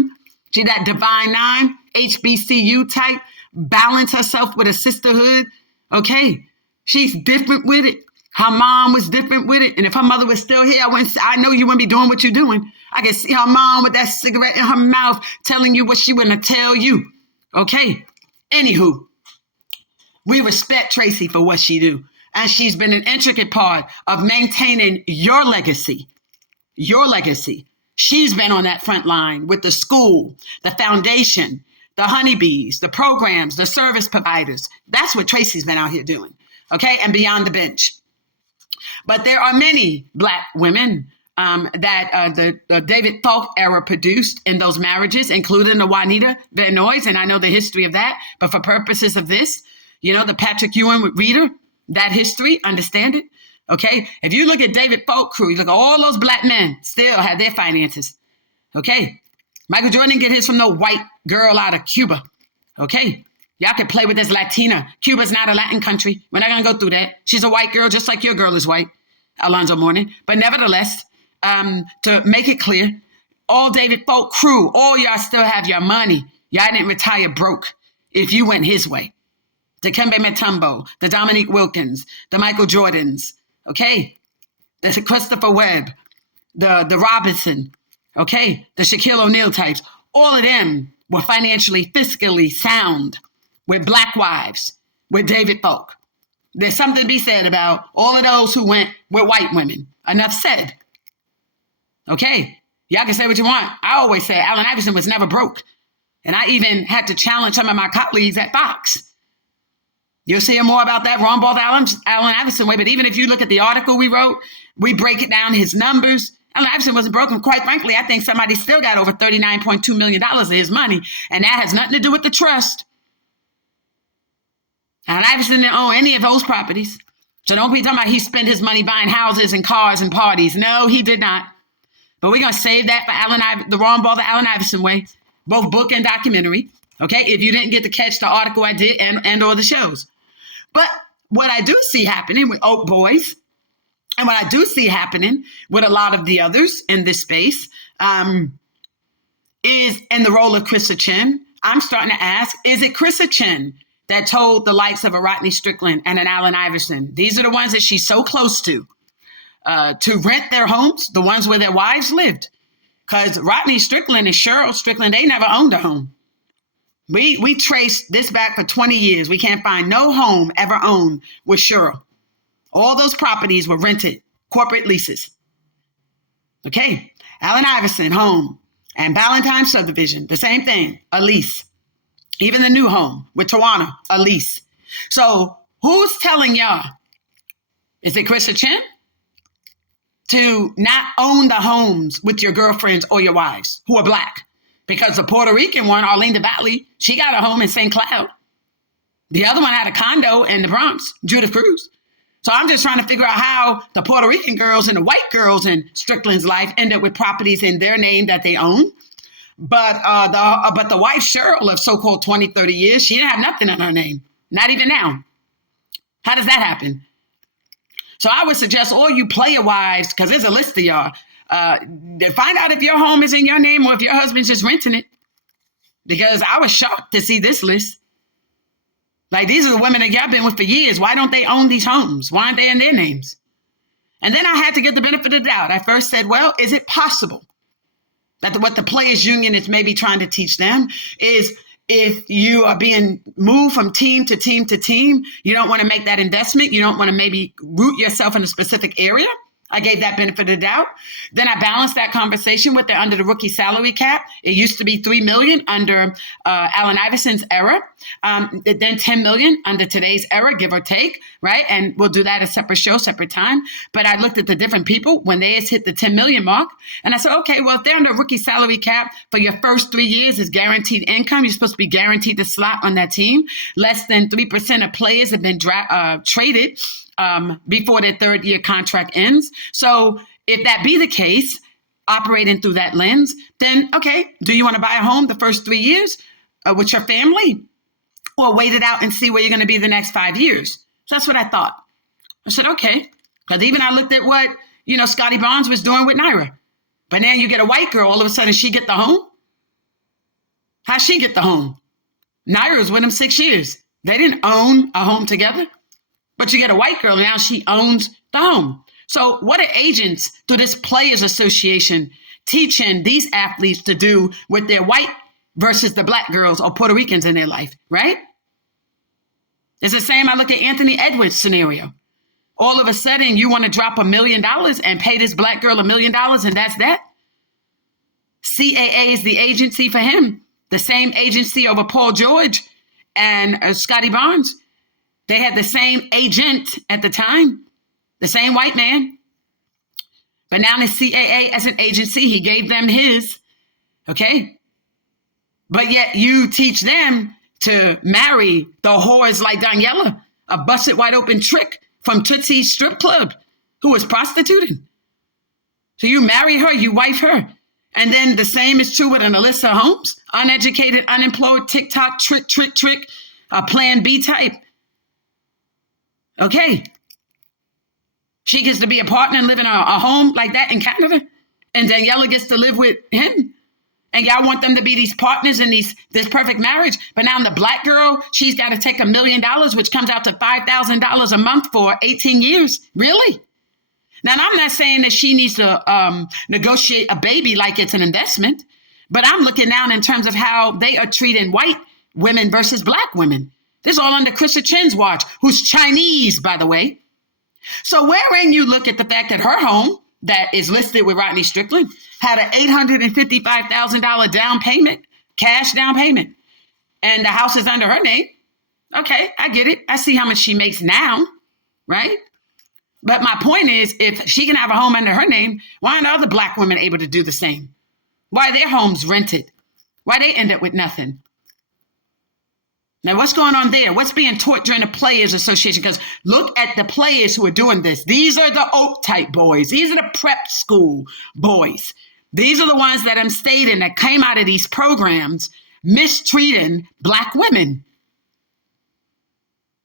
She that divine 9, HBCU type, balance herself with a sisterhood. Okay, she's different with it. Her mom was different with it. And if her mother was still here, I know you wouldn't be doing what you're doing. I can see her mom with that cigarette in her mouth telling you what she wouldn't tell you. Okay, anywho, we respect Tracy for what she do. And she's been an intricate part of maintaining your legacy. Your legacy. She's been on that front line with the school, the foundation, the honeybees, the programs, the service providers. That's what Tracy's been out here doing, okay, and beyond the bench. But there are many Black women that the David Falk era produced in those marriages, including the Juanita Benoist, and I know the history of that. But for purposes of this, the Patrick Ewing with Reader, that history, understand it. Okay, if you look at David Falk crew, you look at all those Black men still have their finances. Okay, Michael Jordan get his from no white girl out of Cuba. Okay, y'all can play with this Latina. Cuba's not a Latin country. We're not gonna go through that. She's a white girl, just like your girl is white, Alonzo Mourning. But nevertheless, to make it clear, all David Falk crew, all y'all still have your money. Y'all didn't retire broke if you went his way. The Dikembe Mutombo, the Dominique Wilkins, the Michael Jordans. Okay, the Christopher Webb, the Robinson, okay, the Shaquille O'Neal types, all of them were financially, fiscally sound with Black wives, with David Falk. There's something to be said about all of those who went with white women. Enough said. Okay, y'all can say what you want. I always say Allen Iverson was never broke. And I even had to challenge some of my colleagues at Fox. You'll hear more about that Ron Ball, Allen Iverson way. But even if you look at the article we wrote, we break it down, his numbers. Allen Iverson wasn't broken. Quite frankly, I think somebody still got over $39.2 million of his money. And that has nothing to do with the trust. Allen Iverson didn't own any of those properties. So don't be talking about he spent his money buying houses and cars and parties. No, he did not. But we're going to save that for the Ron Ball, the Allen Iverson way, both book and documentary. Okay, if you didn't get to catch the article I did and or the shows. But what I do see happening with Oak Boys, and what I do see happening with a lot of the others in this space, is in the role of Krista Chin. I'm starting to ask, is it Krista Chin that told the likes of a Rodney Strickland and an Allen Iverson, these are the ones that she's so close to rent their homes, the ones where their wives lived? Because Rodney Strickland and Cheryl Strickland, they never owned a home. We traced this back for 20 years. We can't find no home ever owned with Cheryl. All those properties were rented, corporate leases. Okay, Allen Iverson, home, and Ballantyne subdivision, the same thing, a lease. Even the new home with Tawana, a lease. So who's telling y'all? Is it Krista Chin? To not own the homes with your girlfriends or your wives who are Black. Because the Puerto Rican one, Arlene Valley, she got a home in St. Cloud. The other one had a condo in the Bronx, Judith Cruz. So I'm just trying to figure out how the Puerto Rican girls and the white girls in Strickland's life end up with properties in their name that they own. But the wife, Cheryl, of so-called 20, 30 years, she didn't have nothing in her name. Not even now. How does that happen? So I would suggest all you player wives, because there's a list of y'all, find out if your home is in your name or if your husband's just renting it. Because I was shocked to see this list. Like, these are the women that y'all been with for years. Why don't they own these homes? Why aren't they in their names? And then I had to get the benefit of the doubt. I first said, well, is it possible that what the players union is maybe trying to teach them is if you are being moved from team to team to team, you don't want to make that investment. You don't want to maybe root yourself in a specific area. I gave that benefit of the doubt. Then I balanced that conversation with under the rookie salary cap. It used to be $3 million under Allen Iverson's era. Then $10 million under today's era, give or take, right? And we'll do that a separate show, separate time. But I looked at the different people when they hit the 10 million mark. And I said, okay, well, if they're under rookie salary cap for your first 3 years is guaranteed income, you're supposed to be guaranteed the slot on that team. Less than 3% of players have been traded before their third year contract ends. So if that be the case, operating through that lens, then, okay, do you want to buy a home the first 3 years with your family, or wait it out and see where you're going to be the next 5 years? So that's what I thought. I said, okay, because even I looked at what, Scottie Barnes was doing with Naira. But now you get a white girl, all of a sudden she get the home. How'd she get the home? Naira was with him 6 years. They didn't own a home together. But you get a white girl, now she owns the home. So what are agents through this Players Association teaching these athletes to do with their white versus the Black girls or Puerto Ricans in their life, right? It's the same. I look at Anthony Edwards' scenario. All of a sudden, you want to drop $1 million and pay this Black girl $1 million, and that's that? CAA is the agency for him. The same agency over Paul George and Scottie Barnes. They had the same agent at the time, the same white man. But now the CAA as an agency, he gave them his, okay? But yet you teach them to marry the whores like Daniela, a busted wide open trick from Tootsie's strip club who was prostituting. So you marry her, you wife her. And then the same is true with an Alyssa Holmes, uneducated, unemployed, TikTok, trick, plan B type. Okay. She gets to be a partner and live in a home like that in Canada. And Daniela gets to live with him. And y'all want them to be these partners in this perfect marriage. But now the Black girl, she's got to take $1 million, which comes out to $5,000 a month for 18 years. Really? Now, I'm not saying that she needs to negotiate a baby like it's an investment. But I'm looking down in terms of how they are treating white women versus Black women. This is all under Krista Chen's watch, who's Chinese, by the way. So wherein you look at the fact that her home that is listed with Rodney Strickland had an $855,000 down payment, cash down payment, and the house is under her name. Okay, I get it. I see how much she makes now, right? But my point is, if she can have a home under her name, why aren't other Black women able to do the same? Why are their homes rented? Why they end up with nothing? Now, what's going on there? What's being taught during the Players Association? Because look at the players who are doing this. These are the Oak type boys. These are the prep school boys. These are the ones that I'm stating that came out of these programs mistreating Black women.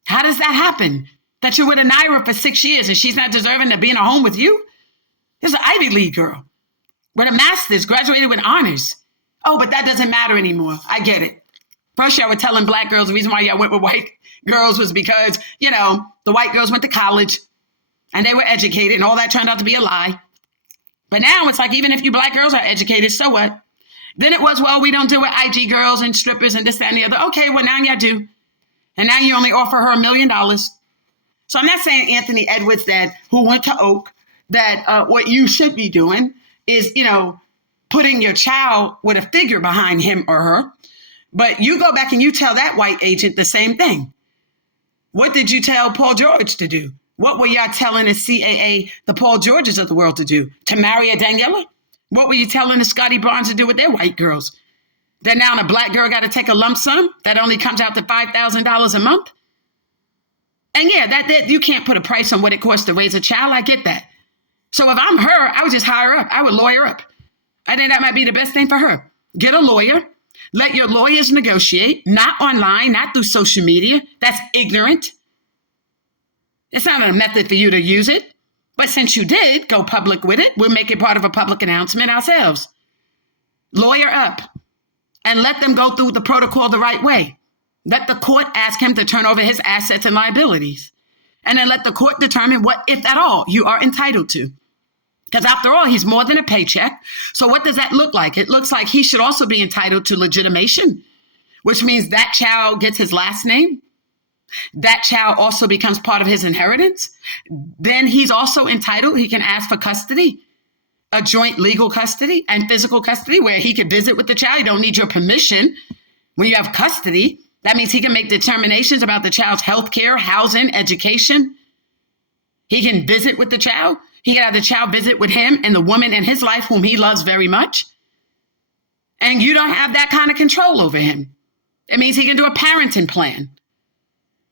How does that happen? That you're with a Naira for 6 years and she's not deserving to be in a home with you? There's an Ivy League girl with a master's, graduated with honors. Oh, but that doesn't matter anymore. I get it. First, y'all were telling Black girls the reason why y'all went with white girls was because, the white girls went to college and they were educated and all that turned out to be a lie. But now it's like, even if you Black girls are educated, so what? Then it was, well, we don't do it IG girls and strippers and this, that, and the other. Okay, well, now you do. And now you only offer her $1 million. So I'm not saying Anthony Edwards, that who went to Oak, that what you should be doing is, putting your child with a figure behind him or her. But you go back and you tell that white agent the same thing. What did you tell Paul George to do? What were y'all telling the CAA, the Paul Georges of the world to do? To marry a Daniela? What were you telling the Scottie Barnes to do with their white girls? That now a black girl got to take a lump sum that only comes out to $5,000 a month? And yeah, that you can't put a price on what it costs to raise a child. I get that. So if I'm her, I would just hire up. I would lawyer up. I think that might be the best thing for her. Get a lawyer. Let your lawyers negotiate, not online, not through social media. That's ignorant. It's not a method for you to use it. But since you did go public with it, we'll make it part of a public announcement ourselves. Lawyer up and let them go through the protocol the right way. Let the court ask him to turn over his assets and liabilities. And then let the court determine what, if at all, you are entitled to. Because after all, he's more than a paycheck. So what does that look like? It looks like he should also be entitled to legitimation, which means that child gets his last name. That child also becomes part of his inheritance. Then he's also entitled, he can ask for custody, a joint legal custody and physical custody where he can visit with the child. You don't need your permission when you have custody. That means he can make determinations about the child's health care, housing, education. He can visit with the child. He can have the child visit with him and the woman in his life whom he loves very much. And you don't have that kind of control over him. It means he can do a parenting plan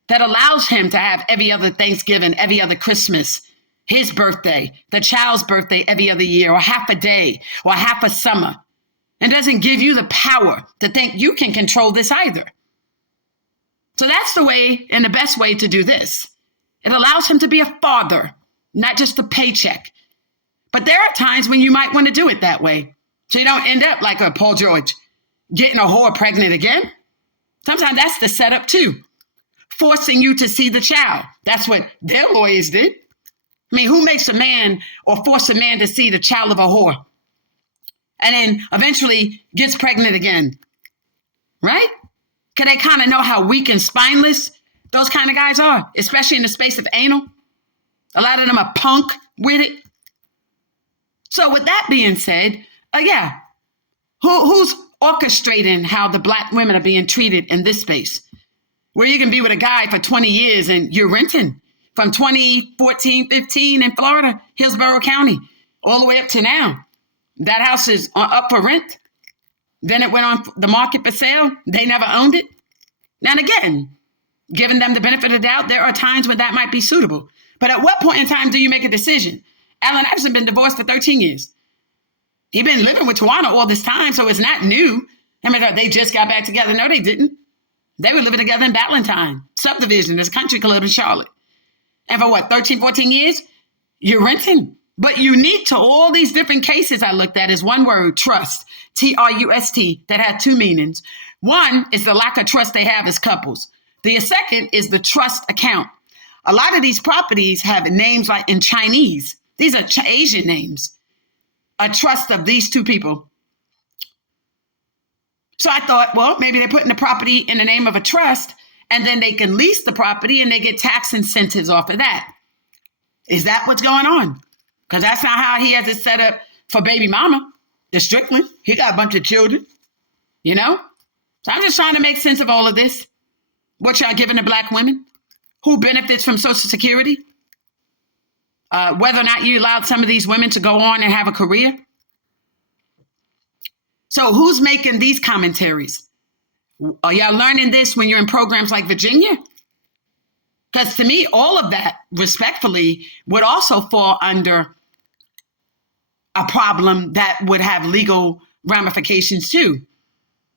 that allows him to have every other Thanksgiving, every other Christmas, his birthday, the child's birthday every other year, or half a day, or half a summer. And doesn't give you the power to think you can control this either. So that's the way and the best way to do this. It allows him to be a father, not just a paycheck. But there are times when you might want to do it that way. So you don't end up like a Paul George, getting a whore pregnant again. Sometimes that's the setup too. Forcing you to see the child. That's what their lawyers did. I mean, who makes a man or force a man to see the child of a whore? And then eventually gets pregnant again. Right? Because they kind of know how weak and spineless those kind of guys are, especially in the space of anal. A lot of them are punk with it. So with that being said, who's orchestrating how the black women are being treated in this space? Where you can be with a guy for 20 years and you're renting from 2014, 15 in Florida, Hillsborough County, all the way up to now. That house is up for rent. Then it went on the market for sale. They never owned it. And again, giving them the benefit of the doubt, there are times when that might be suitable. But at what point in time do you make a decision? Allen Iverson been divorced for 13 years. He's been living with Tawana all this time, so it's not new. I mean, they just got back together. No, they didn't. They were living together in Ballantyne, subdivision, this country club in Charlotte. And for 13, 14 years, you're renting. But unique to all these different cases I looked at is one word, trust, Trust, that had two meanings. One is the lack of trust they have as couples. The second is the trust account. A lot of these properties have names like in Chinese. These are Asian names. A trust of these two people. So I thought, well, maybe they're putting the property in the name of a trust and then they can lease the property and they get tax incentives off of that. Is that what's going on? Because that's not how he has it set up for baby mama, the Strickland. He got a bunch of children, So I'm just trying to make sense of all of this. What y'all giving to black women? Who benefits from Social Security? Whether or not you allowed some of these women to go on and have a career. So who's making these commentaries? Are y'all learning this when you're in programs like Virginia? Because to me, all of that, respectfully, would also fall under a problem that would have legal ramifications too.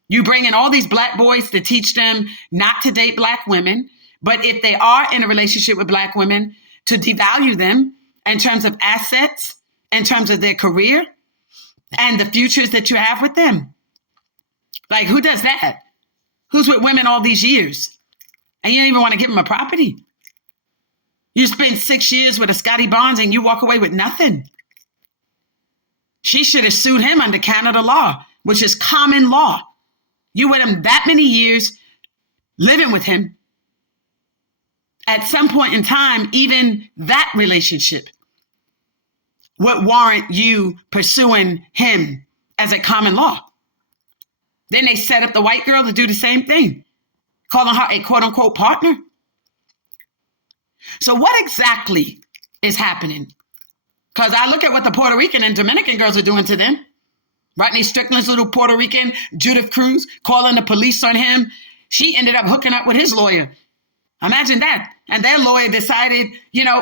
You bring in all these black boys to teach them not to date black women, but if they are in a relationship with black women, to devalue them in terms of assets, in terms of their career, and the futures that you have with them. Like, who does that? Who's with women all these years? And you don't even want to give them a property. You spend 6 years with a Scottie Barnes and you walk away with nothing. She should have sued him under Canada law. which is common law. You with him that many years, living with him. At some point in time, even that relationship would warrant you pursuing him as a common law. Then they set up the white girl to do the same thing, calling her a quote unquote partner. So what exactly is happening? Because I look at what the Puerto Rican and Dominican girls are doing to them. Rodney Strickland's little Puerto Rican, Judith Cruz, calling the police on him. She ended up hooking up with his lawyer. Imagine that. And their lawyer decided,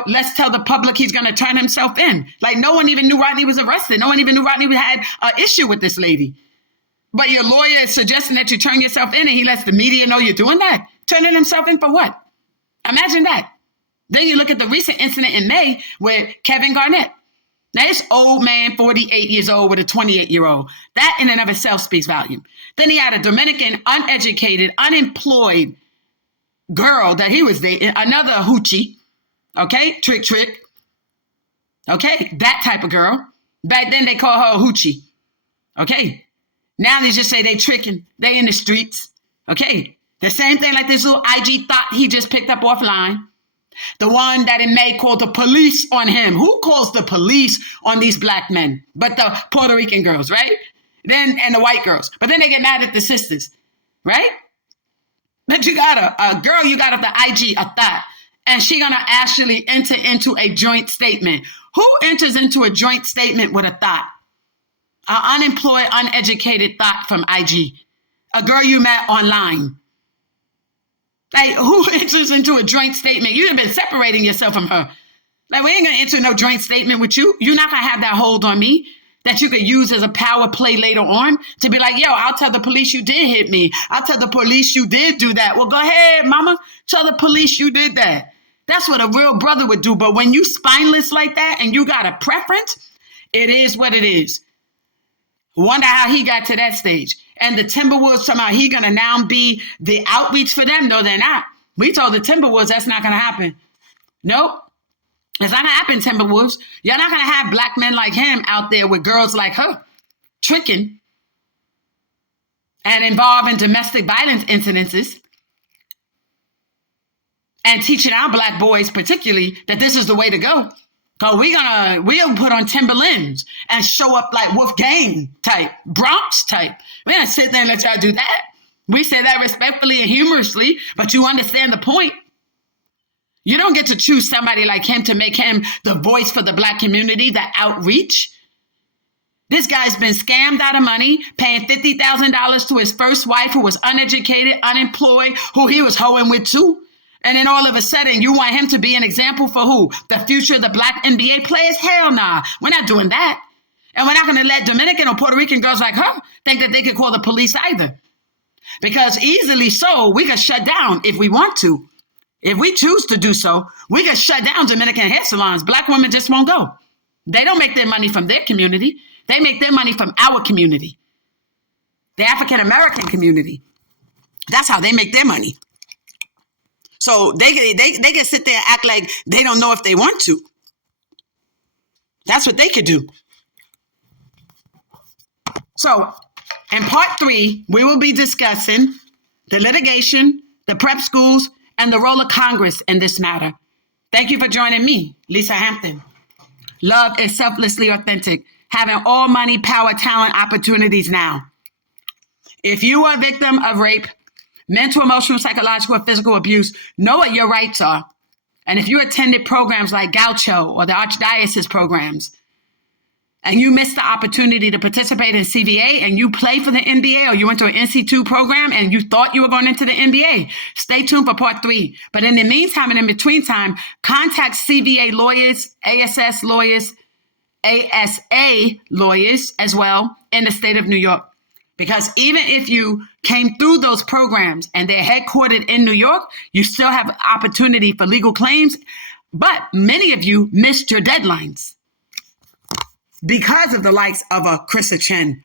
let's tell the public he's going to turn himself in. Like no one even knew Rodney was arrested. No one even knew Rodney had an issue with this lady. But your lawyer is suggesting that you turn yourself in and he lets the media know you're doing that. Turning himself in for what? Imagine that. Then you look at the recent incident in May with Kevin Garnett. Now, this old man, 48 years old with a 28-year-old, that in and of itself speaks volume. Then he had a Dominican, uneducated, unemployed girl that he was dating, another hoochie, okay, trick, okay, that type of girl. Back then they call her a hoochie, okay. Now they just say they tricking, they in the streets, okay. The same thing like this little IG thought he just picked up offline. The one that in May called the police on him. Who calls the police on these black men? But the Puerto Rican girls, right? And the white girls. But then they get mad at the sisters, right? But you got a girl, you got the IG, a thought, and she gonna actually enter into a joint statement. Who enters into a joint statement with a thought? An unemployed, uneducated thought from IG. A girl you met online. Like, who enters into a joint statement? You have been separating yourself from her. Like, we ain't gonna enter no joint statement with you. You're not gonna have that hold on me that you could use as a power play later on to be like, yo, I'll tell the police you did hit me. I'll tell the police you did do that. Well, go ahead, mama. Tell the police you did that. That's what a real brother would do. But when you spineless like that and you got a preference, it is what it is. Wonder how he got to that stage. And the Timberwolves, somehow he going to now be the outreach for them? No, they're not. We told the Timberwolves that's not going to happen. Nope. It's not going to happen, Timberwolves. You're not going to have black men like him out there with girls like her, tricking and involved in domestic violence incidences and teaching our black boys particularly that this is the way to go. Because we'll put on Timberlands and show up like Wolfgang type, Bronx type. We're going to sit there and let y'all do that. We say that respectfully and humorously, but you understand the point. You don't get to choose somebody like him to make him the voice for the black community, the outreach. This guy's been scammed out of money, paying $50,000 to his first wife who was uneducated, unemployed, who he was hoeing with too. And then all of a sudden, you want him to be an example for who? The future of the black NBA players? Hell nah. We're not doing that. And we're not going to let Dominican or Puerto Rican girls like her think that they could call the police either. Because easily so, we can shut down if we want to. If we choose to do so, we can shut down Dominican hair salons. Black women just won't go. They don't make their money from their community. They make their money from our community. The African-American community. That's how they make their money. So they can sit there and act like they don't know if they want to. That's what they could do. So in part 3, we will be discussing the litigation, the prep schools, and the role of Congress in this matter. Thank you for joining me, Lisa Hampton. Love is selflessly authentic, having all money, power, talent, opportunities now. If you are a victim of rape, mental, emotional, psychological, or physical abuse, know what your rights are. And if you attended programs like Gaucho or the Archdiocese programs, and you missed the opportunity to participate in CVA and you play for the NBA or you went to an NC2 program and you thought you were going into the NBA, stay tuned for part 3. But in the meantime and in between time, contact CVA lawyers, ASS lawyers, ASA lawyers as well in the state of New York. Because even if you came through those programs and they're headquartered in New York, you still have opportunity for legal claims. But many of you missed your deadlines because of the likes of a Krista Chen